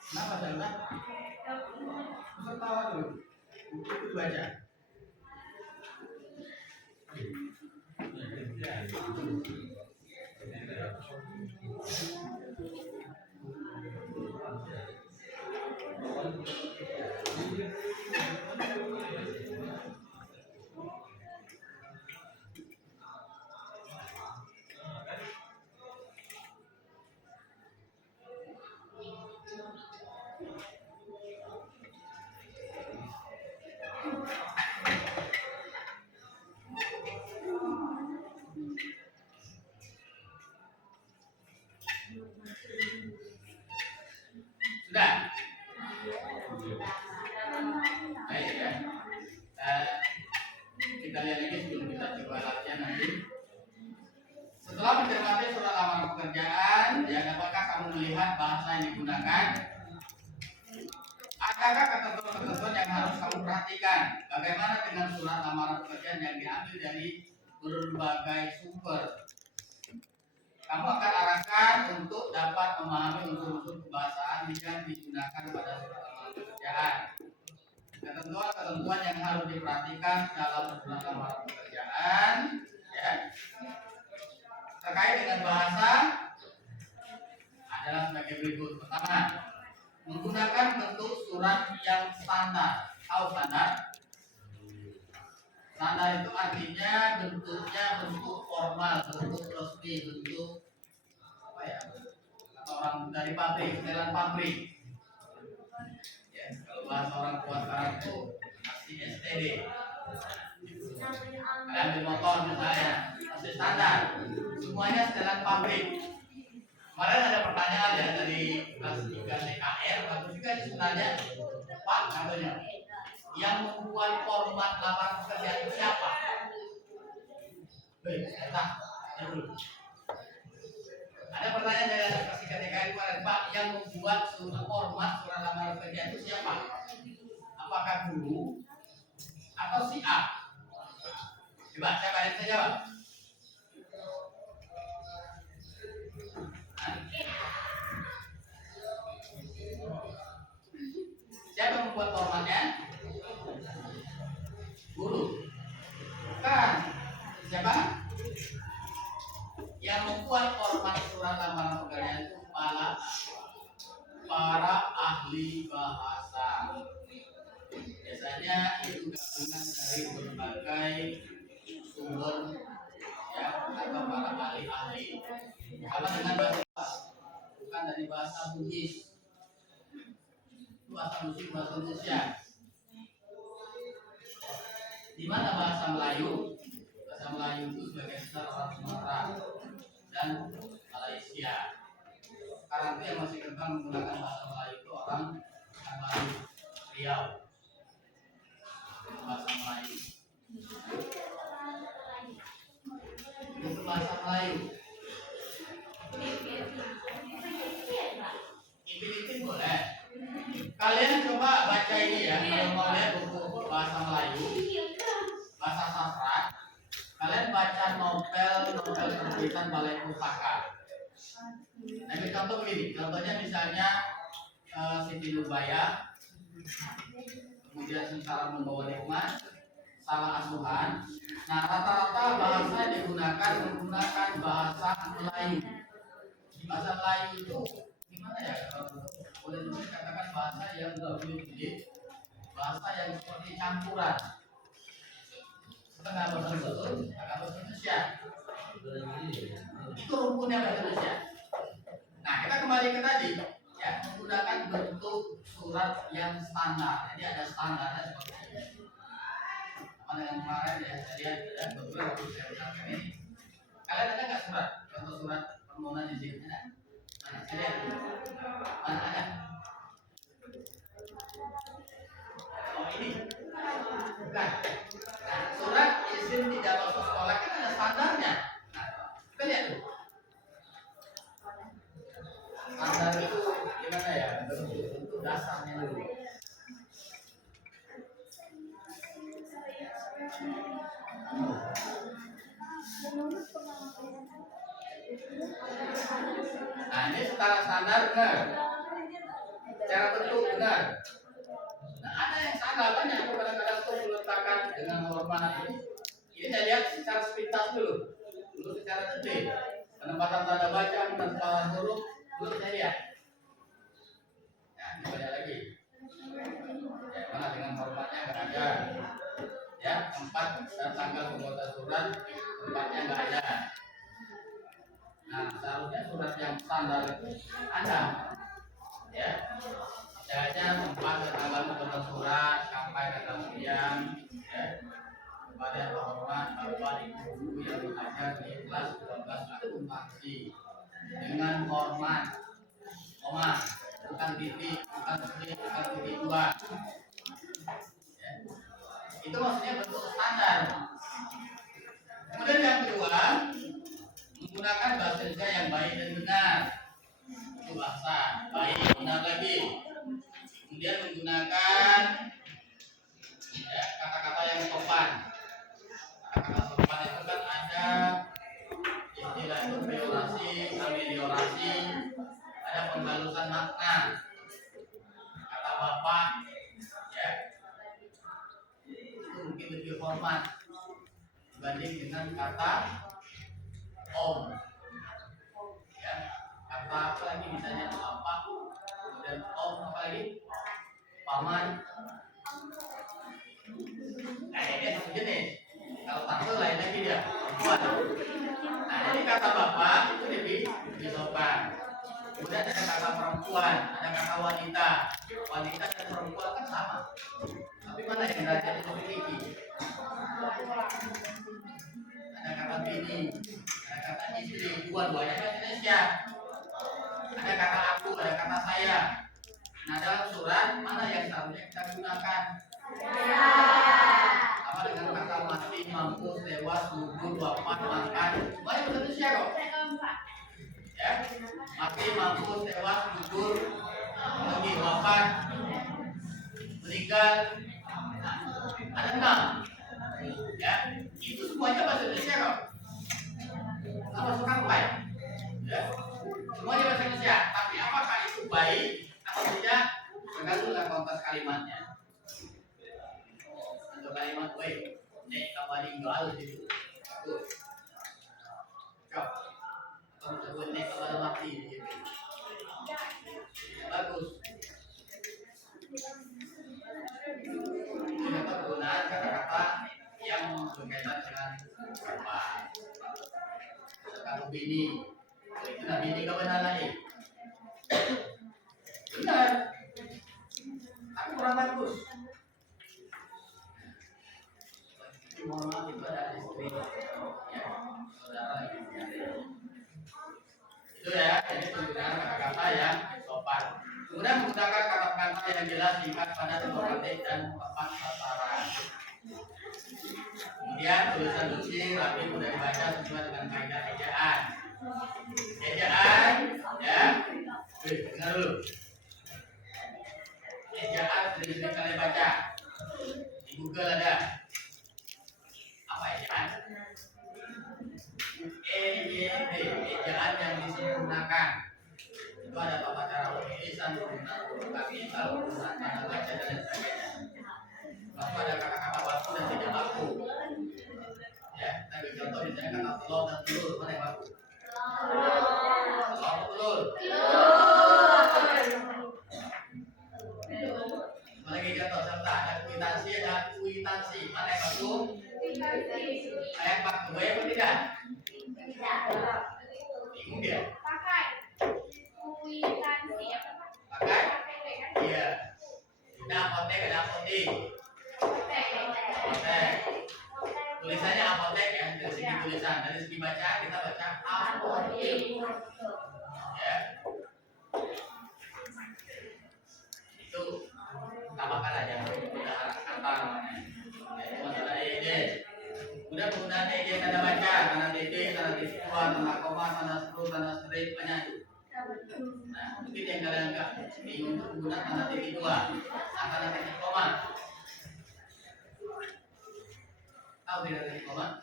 Kenapa Sandra? Ketawa dulu. Buku itu dibaca. Sudah? Baik ya. Kita lihat lagi sebelum kita coba latihan nanti. Setelah mencermati surat lamaran pekerjaan, ya apakah kamu melihat bahasa yang digunakan? Adakah ketentuan-ketentuan yang harus kamu perhatikan? Bagaimana dengan surat lamaran pekerjaan yang diambil dari berbagai sumber? Kamu akan arahkan untuk dapat memahami unsur-unsur kebahasaan yang digunakan pada surat lamaran pekerjaan. Ketentuan-ketentuan yang harus diperhatikan dalam surat lamaran pekerjaan, ya, terkait dengan bahasa adalah sebagai berikut. Pertama, menggunakan bentuk surat yang standar. Tahu standar? Standar itu artinya bentuknya bentuk formal, bentuk resmi, bentuk apa ya? Atau orang dari pabrik, setelan pabrik. Ya, kalau bahasa orang tua sekarang itu masih STD. Kalian ambil motor misalnya, masih standar. Semuanya setelan pabrik. Kemarin ada pertanyaan ya dari kelas 3 TKR, bagus juga sebenarnya. Pak, katanya, yang membuat format lamaran pekerjaan itu siapa? Baik, ada pertanyaan dari kelas 3 TKR kemarin, Pak, yang membuat format surat lamaran pekerjaan itu siapa? Apakah guru atau si A? Coba, siapa yang bisa jawab? Siapa yang membuat formatnya? Guru. Bukan. Siapa? Yang membuat format surat lamaran pekerjaan itu para ahli bahasa. Biasanya itu gabungan dari berbagai sumber, ya, atau para ahli-ahli. Sama dengan bahasa, bukan dari bahasa Bugis. Bahasa musik, bahasa Indonesia. Di mana bahasa Melayu? Bahasa Melayu itu sebagian besar orang Sumatera dan Malaysia. Sekarang itu yang masih kental menggunakan bahasa Melayu itu orang Melayu Riau. Bahasa Melayu. Itu bahasa Melayu. Ipin-ipin boleh. Kalian coba baca ini ya, kalau mau lihat buku bahasa Melayu, bahasa sastra, kalian baca novel terbitan Balai Pustaka. Nah, ini contoh begini, contohnya misalnya Siti Nurbaya, kemudian Sengsara Membawa Nikmat, Salah Asuhan. Nah, rata-rata bahasa digunakan menggunakan bahasa Melayu. Bahasa Melayu itu gimana ya? Boleh dikatakan bahasa yang berbelit-belit, bahasa yang seperti campuran, setengah bahasa Sunda, setengah bahasa Indonesia. Itu rumpunnya bahasa Indonesia. Nah, kita kembali ke tadi, ya, menggunakan bentuk surat yang standar. Jadi ada standarnya seperti ini. Mana yang kemarin ya saya lihat ya, kebetulan waktu saya bilang ini. Kalian ada nggak surat? Contoh surat permohonan izin ada? Nah, saya lihat dulu. Mana ada? Oh ini. Bukan. Nah, surat izin tidak masuk sekolah kan ada standarnya. Nah, kita lihat dulu. Standar itu gimana ya? Bentuk dasarnya dulu. Nah ini secara standar benar, cara bentuk benar. Nah ada yang salah banyak kadang-kadang tuh meletakkan dengan hormat ini. Ini saya lihat secara sepintas dulu secara detail. Penempatan tanda baca, penempatan huruf, dulu saya lihat. Nah ini banyak lagi. Ya mana dengan hormatnya nggak ada. Ya tempat dan tanggal pembuatan surat tempatnya nggak ada. Nah seharusnya surat yang standar itu ada, ya. Misalnya tempat dan tanggal pembuatan surat, sampai kata sekian, ya. Kepada yang terhormat bapak ibu guru yang mengajar di kelas 12 akuntansi dengan hormat, koma, bukan titik, bukan titik, bukan titik dua. Ya. Itu maksudnya bentuk standar. Kemudian yang kedua, menggunakan bahasa Indonesia yang baik dan benar. Itu bahasa baik benar lagi. Kemudian menggunakan ya, kata-kata yang sopan. Kata-kata sopan itu kan ada istilah itu priorasi, ameliorasi, ada penghalusan makna. Kata bapak, ya, itu mungkin lebih hormat dibanding dengan kata om, ya, kata apa lagi misalnya bapak, kemudian om apa lagi, paman. Nah ini satu jenis. Kalau tante lain lagi dia perempuan. Nah ini kata bapak itu lebih sopan. Kemudian ada kata perempuan, ada kata wanita. Wanita dan perempuan kan sama. Tapi mana yang derajatnya lebih tinggi? Ada kata bini, ada kata istri, dua-duanya bahasa Indonesia. Ada kata aku, ada kata saya. Nah dalam surat mana yang seharusnya kita gunakan? Sama dengan kata mati, mampus, tewas, gugur, wafat, makan. Semuanya bahasa Indonesia kok. Ya, mati, mampus, tewas, gugur, lagi wafat, meninggal. Ada 6. Ya, itu semuanya bahasa Indonesia kok. Nggak masuk sampai. Ya, semuanya bahasa Indonesia. Tapi apakah itu baik atau tidak? Tergantung dengan konteks kalimatnya. Untuk kalimat baik, nek kabari nggak itu. Cok. Atau disebut nek kabari mati gitu. Bagus. Itu penggunaan kata-kata yang berkaitan dengan apa? Kalau bini, itu nah bini kebenaran lagi. Benar, tapi kurang bagus. Mohon maaf itu ada istri, ya, saudara gitu ya. Itu ya, jadi penggunaan kata-kata yang sopan. Kemudian menggunakan kata-kata yang jelas, singkat, padat, informatif dan tepat sasaran. Kemudian tulisan bersih, rapi, mudah dibaca sesuai dengan kaidah ejaan. Ejaan, ya, dengar dulu. Ejaan sering kalian baca di Google ada. Apa ejaan? EYD, ejaan yang disempurnakan. Itu ada tata cara penulisan, penggunaan huruf kapital, penggunaan tanda baca dan lain sebagainya. Lalu ada kata-kata baku dan tidak baku. Ya, kita ambil contoh misalnya kata telur dan telur, mana yang baku? Telur atau telur? Lagi contoh serta ada kuitansi, mana yang baku? Ayat baku, boleh atau tidak? Bingung dia? Pakai kuitansi apa? Pakai? Iya. Ada apotek, ada apotek. Apotek. Kemudian penggunaan dia tanda baca, tanda titik, tanda titik dua, tanda koma, tanda seru, tanda strip, banyak itu. Nah, mungkin yang kalian agak bingung untuk penggunaan tanda titik dua, tanda titik koma. Tahu tidak titik koma?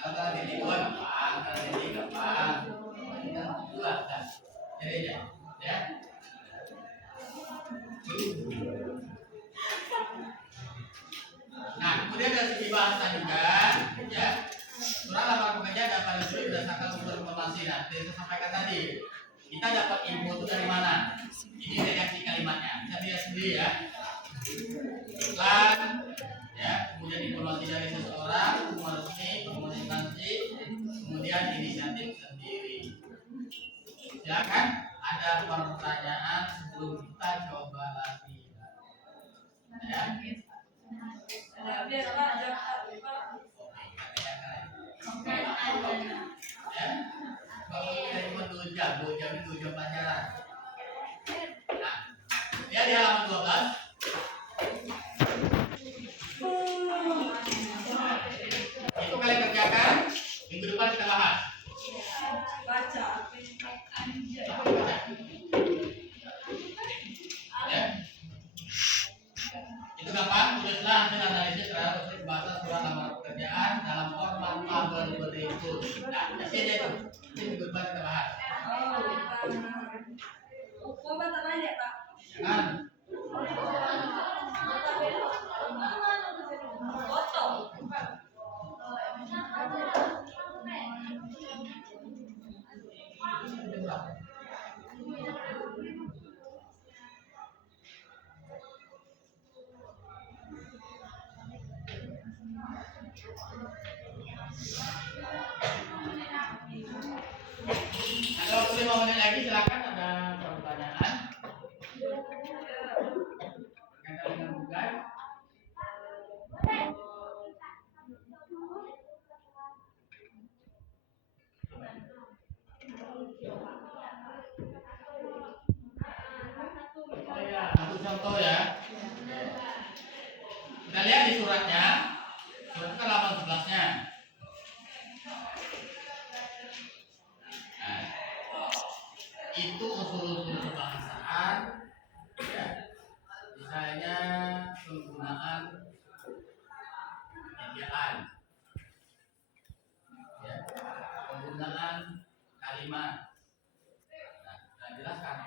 Tanda titik dua gampang, tanda titik gampang. Tanda dua kan, jadi ya. Nah, kemudian dari segi bahasa juga, ya. Surat lamaran pekerjaan dapat disusun berdasarkan sumber informasi. Nah, saya sampaikan tadi, kita dapat info itu dari mana? Ini redaksi kalimatnya. Bisa lihat sendiri ya. Iklan, ya. Kemudian informasi dari seseorang, hubungan resmi, komunikasi, kemudian inisiatif sendiri. Silakan ada pertanyaan sebelum kita coba lagi. Ya. Kalau kita cuma 2 jam pelajaran. Nah, dia di halaman 12. Itu kalian kerjakan, minggu depan kita bahas. Baca. Ya. Itu gampang, tulislah hasil analisis terhadap bahasa surat lamaran pekerjaan dalam format tabel berikut. Nah, aja itu. Ini minggu depan kita bahas. Jangan. Ada waktu 5 menit lagi, silakan ada pertanyaan. Berkaitan dengan tugas. Oh ya, satu contoh ya. Kita lihat di suratnya. Surat itu halaman 11-nya. Nah, itu usul-usul kebahasaan, ya. Misalnya penggunaan ejaan, ya. Penggunaan kalimat. Nah, jelaskan.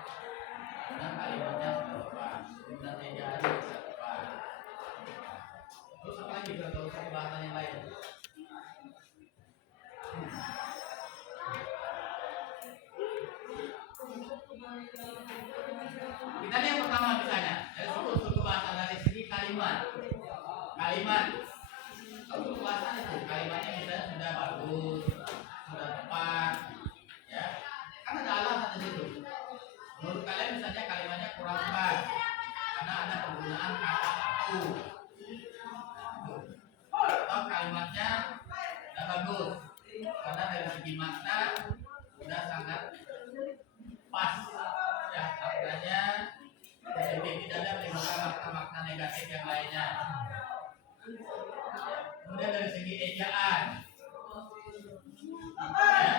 Penggunaan kalimatnya seperti apa, penggunaan ejaannya seperti apa. Terus apa lagi kalau pembahasan yang lain? Kita lihat yang pertama misalnya dari unsur bahasa dari segi kalimat. Kalau bahasa itu kalimatnya misalnya sudah bagus, sudah tepat, ya. Kan ada alasan di situ. Menurut kalian misalnya kalimatnya kurang tepat karena ada penggunaan kata aku. Atau kalimatnya sudah bagus karena dari segi makna sudah sangat pas, ya, maknanya tidak ada menimbulkan makna-makna negatif yang lainnya. Kemudian dari segi ejaan, ya,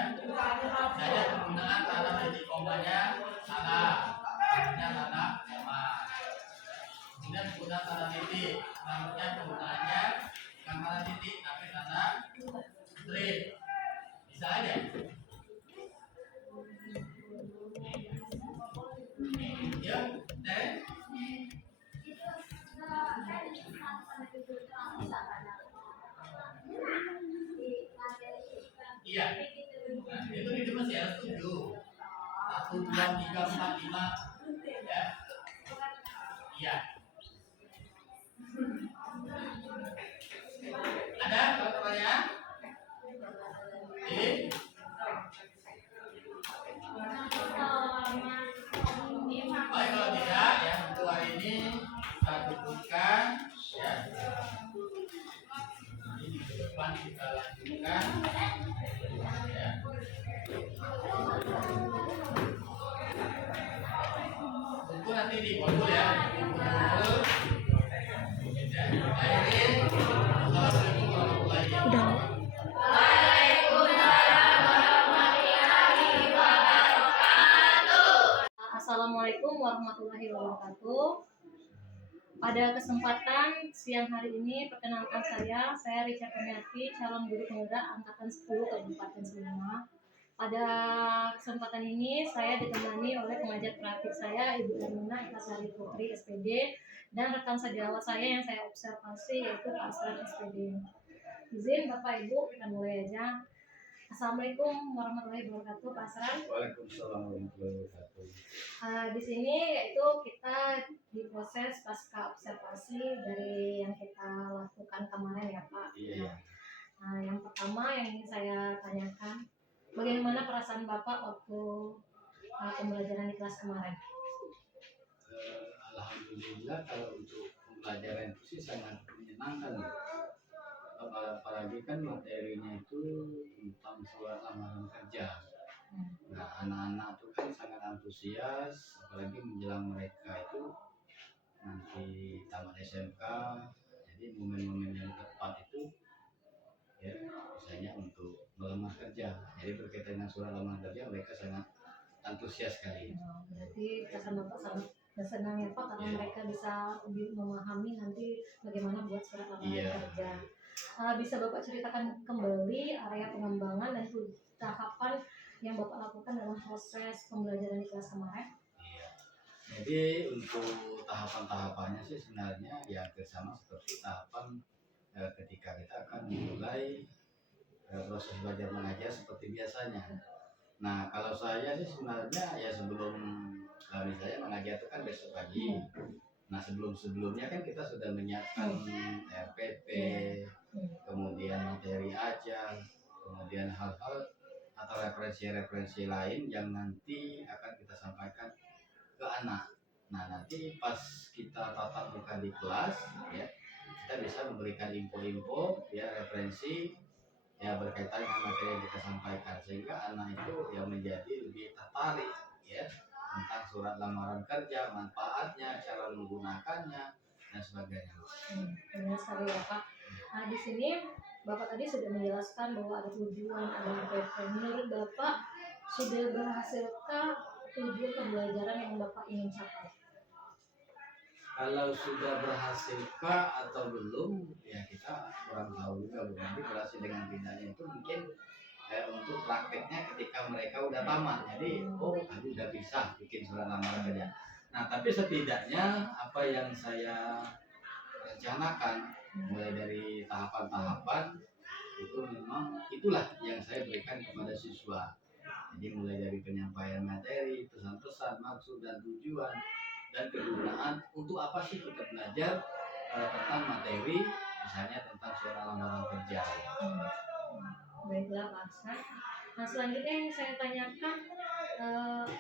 saya penggunaan tanda titik komanya salah, artinya tanda koma. Kemudian penggunaan tanda titik, namanya penggunaannya bukan tanda titik tapi tanda strip. Bisa aja. Ya, dan iya. Nah, itu masih harus 7. 1, 2, 3, 4, 5. Ya. Iya. Ada pertanyaan? Baik, kalau tidak ya untuk hari ini kita cukupkan ya. Ini di depan kita lanjutkan ya. Buku nanti di modul ya. Modul. Ya, warahmatullahi wabarakatuh. Pada kesempatan siang hari ini, perkenalkan saya Richa Kurniati, calon guru penggerak angkatan 10 Kabupaten Sumedang. Pada kesempatan ini saya ditemani oleh pengajar praktik saya Ibu Ermina Ikasari Putri SPD dan rekan sejawat saya yang saya observasi yaitu Pak Asran SPD. Izin Bapak Ibu, kita mulai aja. Assalamualaikum warahmatullahi wabarakatuh, Pak Asran. Waalaikumsalam warahmatullahi wabarakatuh. Di sini yaitu kita di proses pasca observasi dari yang kita lakukan kemarin ya Pak. Iya. Nah, yang pertama yang ingin saya tanyakan, bagaimana perasaan Bapak waktu pembelajaran di kelas kemarin? Alhamdulillah kalau untuk pembelajaran itu sih sangat menyenangkan. Apalagi kan materinya itu tentang surat lamaran kerja. Nah, anak-anak itu kan sangat antusias, apalagi menjelang mereka itu nanti tamat SMK. Jadi momen-momen yang tepat itu ya misalnya untuk melamar kerja. Jadi berkaitan dengan surat lamaran kerja mereka sangat antusias sekali. Berarti perasaan Bapak sangat senang ya Pak karena mereka bisa lebih memahami nanti bagaimana buat surat lamaran kerja. Bisa Bapak ceritakan kembali area pengembangan dan tahapan yang Bapak lakukan dalam proses pembelajaran di kelas kemarin? Iya. Jadi untuk tahapan-tahapannya sih sebenarnya ya sama seperti tahapan ketika kita akan memulai proses belajar mengajar seperti biasanya. Nah kalau saya sih sebenarnya ya sebelum misalnya mengajar itu kan besok pagi. Nah sebelumnya kan kita sudah menyiapkan RPP, kemudian materi ajar, kemudian hal-hal atau referensi-referensi lain yang nanti akan kita sampaikan ke anak. Nah nanti pas kita tatap muka di kelas ya kita bisa memberikan info-info ya referensi ya berkaitan dengan materi yang kita sampaikan sehingga anak itu yang menjadi lebih tertarik ya tentang surat lamaran kerja, manfaatnya, cara menggunakannya dan sebagainya. Benar sekali ya Pak. Nah di sini Bapak tadi sudah menjelaskan bahwa ada tujuan, ada PP. Menurut Bapak sudah berhasilkah tujuan pembelajaran yang Bapak ingin capai? Kalau sudah berhasilkah atau belum ya kita kurang tahu juga Bu. Nanti berhasil dengan tidaknya itu mungkin untuk prakteknya ketika mereka udah tamat. Jadi aku udah bisa bikin surat lamaran kerja. Nah tapi setidaknya apa yang saya rencanakan mulai dari tahapan-tahapan itu memang itulah yang saya berikan kepada siswa. Jadi mulai dari penyampaian materi, pesan-pesan, maksud dan tujuan dan kegunaan untuk apa sih kita belajar tentang materi misalnya tentang surat lamaran kerja. Baiklah Pak Asran. Nah selanjutnya yang saya tanyakan,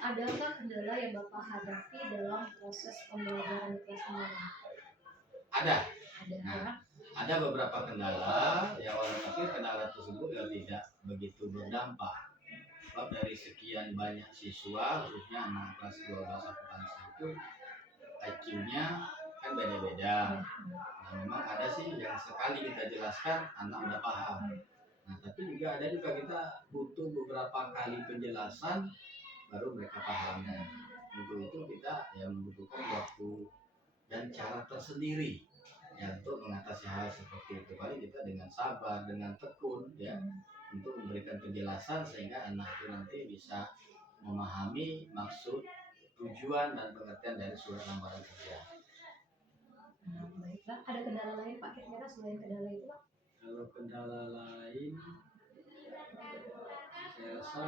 adakah kendala yang Bapak hadapi dalam proses pembelajaran di kelas kemarin? Ada. Ada. Ada beberapa kendala ya walaupun kendala tersebut tidak begitu berdampak. Sebab dari sekian banyak siswa khususnya anak kelas 12 akuntansi itu IQ-nya kan beda-beda. Nah memang ada sih yang sekali kita jelaskan anak udah paham. Nah tapi juga kita butuh beberapa kali penjelasan baru mereka paham. Dan untuk itu kita yang membutuhkan waktu dan cara tersendiri ya untuk mengatasi hal seperti itu. Paling kita dengan sabar, dengan tekun ya untuk memberikan penjelasan sehingga anak itu nanti bisa memahami maksud, tujuan dan pengertian dari surat lamaran kerja. Baiklah, ada kendala lain Pak kira-kira selain kendala itu Pak? Kalau kendala lain saya rasa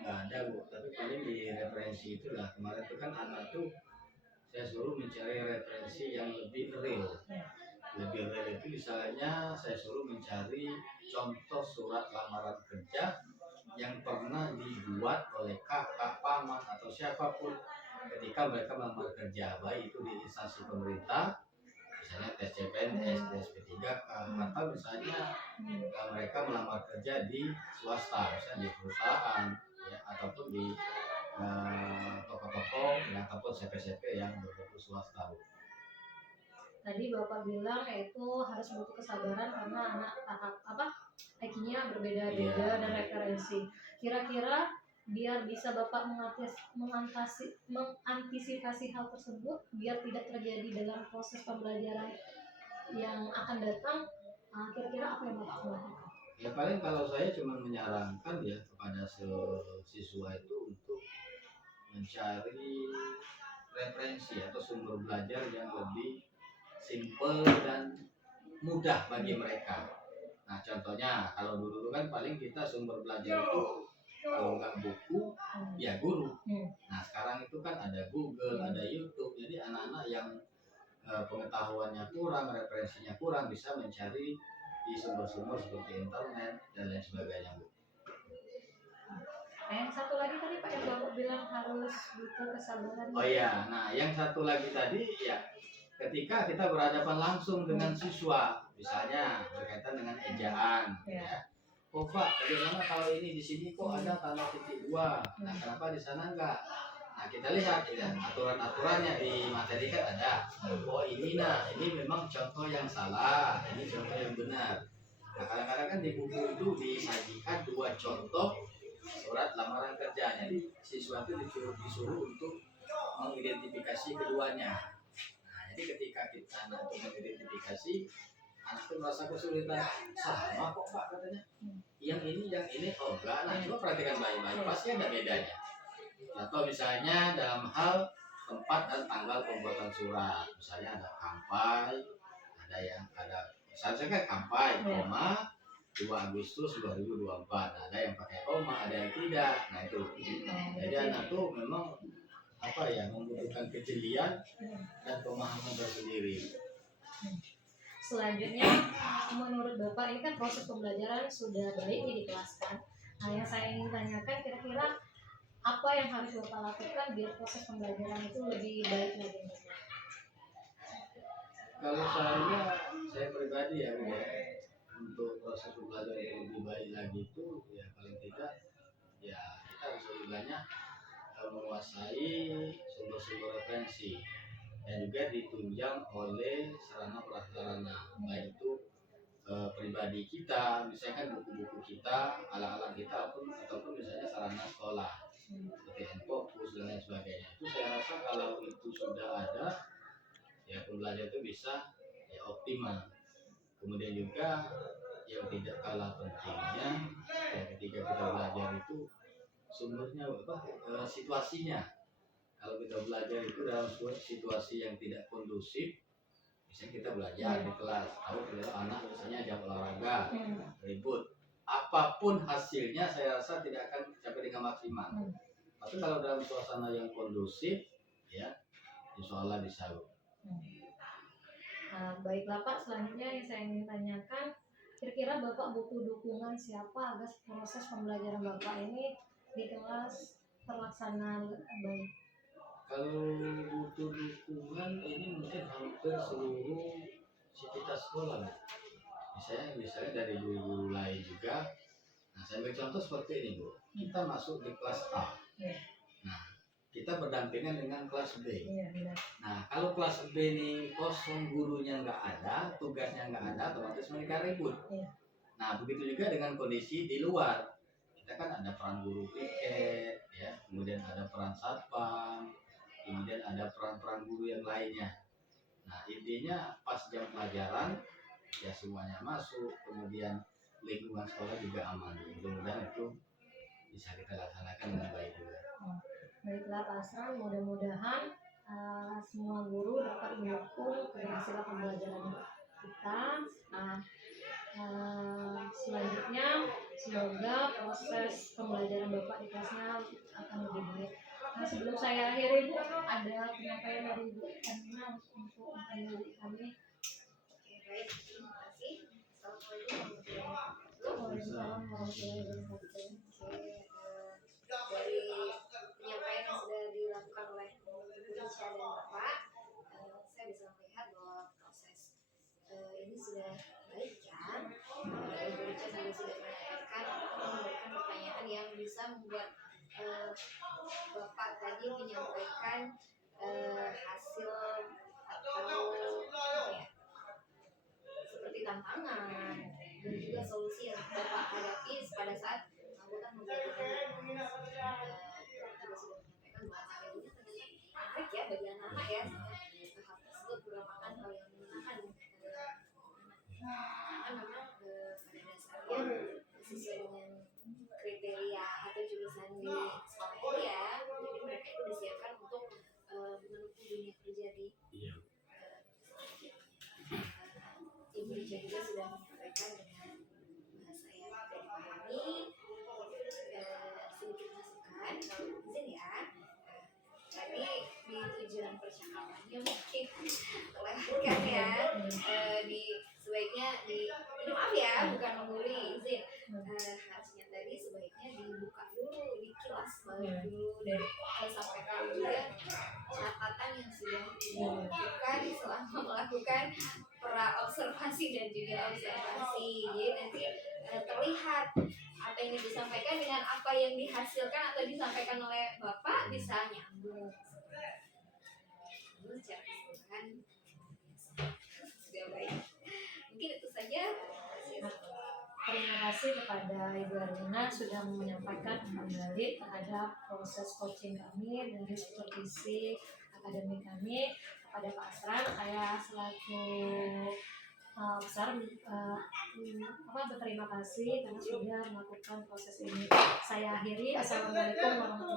nggak ada Bu, tapi paling di referensi itulah kemarin itu kan anak tuh saya suruh mencari referensi yang lebih real. Lebih real itu misalnya saya suruh mencari contoh surat lamaran kerja yang pernah dibuat oleh kakak, paman atau siapapun ketika mereka melamar kerja, baik itu di instansi pemerintah misalnya tes CPNS, tes P3K atau misalnya mereka melamar kerja di swasta misalnya di perusahaan ya, ataupun di toko-toko ya, ataupun CP-CP yang berbentuk swasta. Tadi Bapak bilang itu harus butuh kesabaran karena anak tahap IQ-nya berbeda-beda dan referensi. Kira-kira biar bisa Bapak mengantisipasi hal tersebut biar tidak terjadi dalam proses pembelajaran yang akan datang, kira-kira apa yang Bapak akan lakukan? Ya paling kalau saya cuma menyarankan ya kepada siswa itu untuk mencari referensi atau sumber belajar yang lebih simple dan mudah bagi mereka. Nah contohnya kalau dulu kan paling kita sumber belajar itu kalau nggak buku ya guru. Nah sekarang itu kan ada Google, ada YouTube, jadi anak-anak yang pengetahuannya kurang, referensinya kurang bisa mencari di sumber-sumber seperti internet dan lain sebagainya, Bu. Nah, yang satu lagi tadi Pak yang Bapak bilang harus butuh kesabaran. Oh iya, nah yang satu lagi tadi ya ketika kita berhadapan langsung dengan siswa, misalnya berkaitan dengan ejaan, ya. Oh Pak, bagaimana kalau ini di sini kok ada tanda titik dua? Nah kenapa di sana enggak? Nah kita lihat ya aturan-aturannya di materi kan ada. Oh ini ini memang contoh yang salah, ini contoh yang benar. Nah kadang-kadang kan di buku itu disajikan dua contoh surat lamaran kerja, jadi siswa itu disuruh untuk mengidentifikasi keduanya. Nah jadi ketika kita anak itu mengidentifikasi, anak itu merasa kesulitan, sama kok Pak katanya. Yang ini, oh enggak, nah coba perhatikan baik-baik, pasti ada bedanya. Atau misalnya dalam hal tempat dan tanggal pembuatan surat, misalnya ada kampai, ada misalnya kan kampai, koma 2 Agustus 2024, nah, ada yang pakai koma, ada yang tidak, nah itu. Jadi anak tuh memang apa ya membutuhkan kejelian dan pemahaman tersendiri. Selanjutnya, menurut Bapak ini kan proses pembelajaran sudah baik nih dikelaskan. Nah, yang saya ingin tanyakan kira-kira apa yang harus Bapak lakukan biar proses pembelajaran itu lebih baik lagi? Kalau saya pribadi ya, untuk proses pembelajaran yang lebih baik lagi itu ya paling tidak ya kita harus lebih banyak menguasai sumber-sumber referensi dan juga ditunjang oleh sarana prasarana baik itu pribadi kita, misalkan buku-buku kita, alat-alat kita ataupun misalnya sarana sekolah seperti Enfocus dan lain sebagainya. Itu saya rasa kalau itu sudah ada, ya pembelajaran itu bisa ya optimal. Kemudian juga yang tidak kalah pentingnya, ya ketika kita belajar itu sumbernya apa? Situasinya. Kalau kita belajar itu dalam situasi yang tidak kondusif, misalnya kita belajar di kelas, tahu kalau anak misalnya jam olahraga, ribut, apapun hasilnya saya rasa tidak akan sampai dengan maksimal. Tapi kalau dalam suasana yang kondusif, ya, insya Allah bisa. Baiklah Pak, selanjutnya yang saya ingin tanyakan, kira-kira Bapak butuh dukungan siapa agar proses pembelajaran Bapak ini di kelas terlaksana baik? Kalau butuh dukungan ini mungkin hampir seluruh sivitas sekolah. Misalnya dari guru-guru lain juga. Nah, saya ambil contoh seperti ini, Bu. Kita masuk di kelas A. Nah, kita berdampingan dengan kelas B. Nah, kalau kelas B ini kosong, gurunya nggak ada, tugasnya nggak ada, otomatis mereka ribut. Nah, begitu juga dengan kondisi di luar. Kita kan ada peran guru piket, ya, kemudian ada peran satpam, kemudian ada peran-peran guru yang lainnya. Nah, intinya pas jam pelajaran, ya semuanya masuk, kemudian lingkungan sekolah juga aman. Mudah-mudahan itu bisa kita laksanakan dengan baik juga. Baiklah Pak Asran, mudah-mudahan semua guru dapat mendukung keberhasilan pembelajaran kita. Selanjutnya semoga proses pembelajaran Bapak di kelasnya akan lebih baik. Nah, sebelum saya akhiri Bu, ada penyampaian dari Bu Erna untuk menghadiri kami. Baik, terima kasih. Waalaikumsalam warahmatullahi wabarakatuh. Dari penyampaian yang sudah dilakukan oleh Bu Risha dan Bapak, saya bisa melihat bahwa proses ini sudah baik kan. Ibu Risha tadi sudah memberikan pertanyaan yang bisa membuat Bapak tadi menyampaikan hasil atau apa ya, seperti tantangan dan juga solusi yang Bapak hadapi pada saat melakukan pembelajaran. juga sudah menyampaikan bahwa materinya ternyata menarik ya bagi anak-anak ya, sehingga hal tersebut merupakan hal yang menyenangkan karena memang pada dasarnya sesuai dengan kriteria atau jurusan di sekolah ini ya, jadi mereka itu disiapkan untuk menempuh dunia kerja di Iya. Ibu Rica juga sudah menyampaikan dengan bahasa yang mudah dipahami, sedikit masukan kalau izin ya. Tadi di tujuan percakapannya mungkin terlewatkan ya, sebaiknya ini maaf ya bukan membuli, izin, harusnya tadi sebaiknya dibuka dulu, dikilas balik dulu dari sampai tahu juga catatan yang sudah dilakukan selama melakukan pra-observasi dan juga observasi. Jadi nanti terlihat apa yang disampaikan dengan apa yang dihasilkan atau disampaikan oleh Bapak bisa nyambung. Secara keseluruhan sudah baik. Mungkin itu saja. Terima kasih kepada Ibu Erlina sudah menyampaikan kembali terhadap proses coaching kami dari supervisi akademik kami. Kepada Pak Asran, saya selaku besar berterima kasih karena sudah melakukan proses ini. Saya akhiri. Assalamualaikum warahmatullahi wabarakatuh.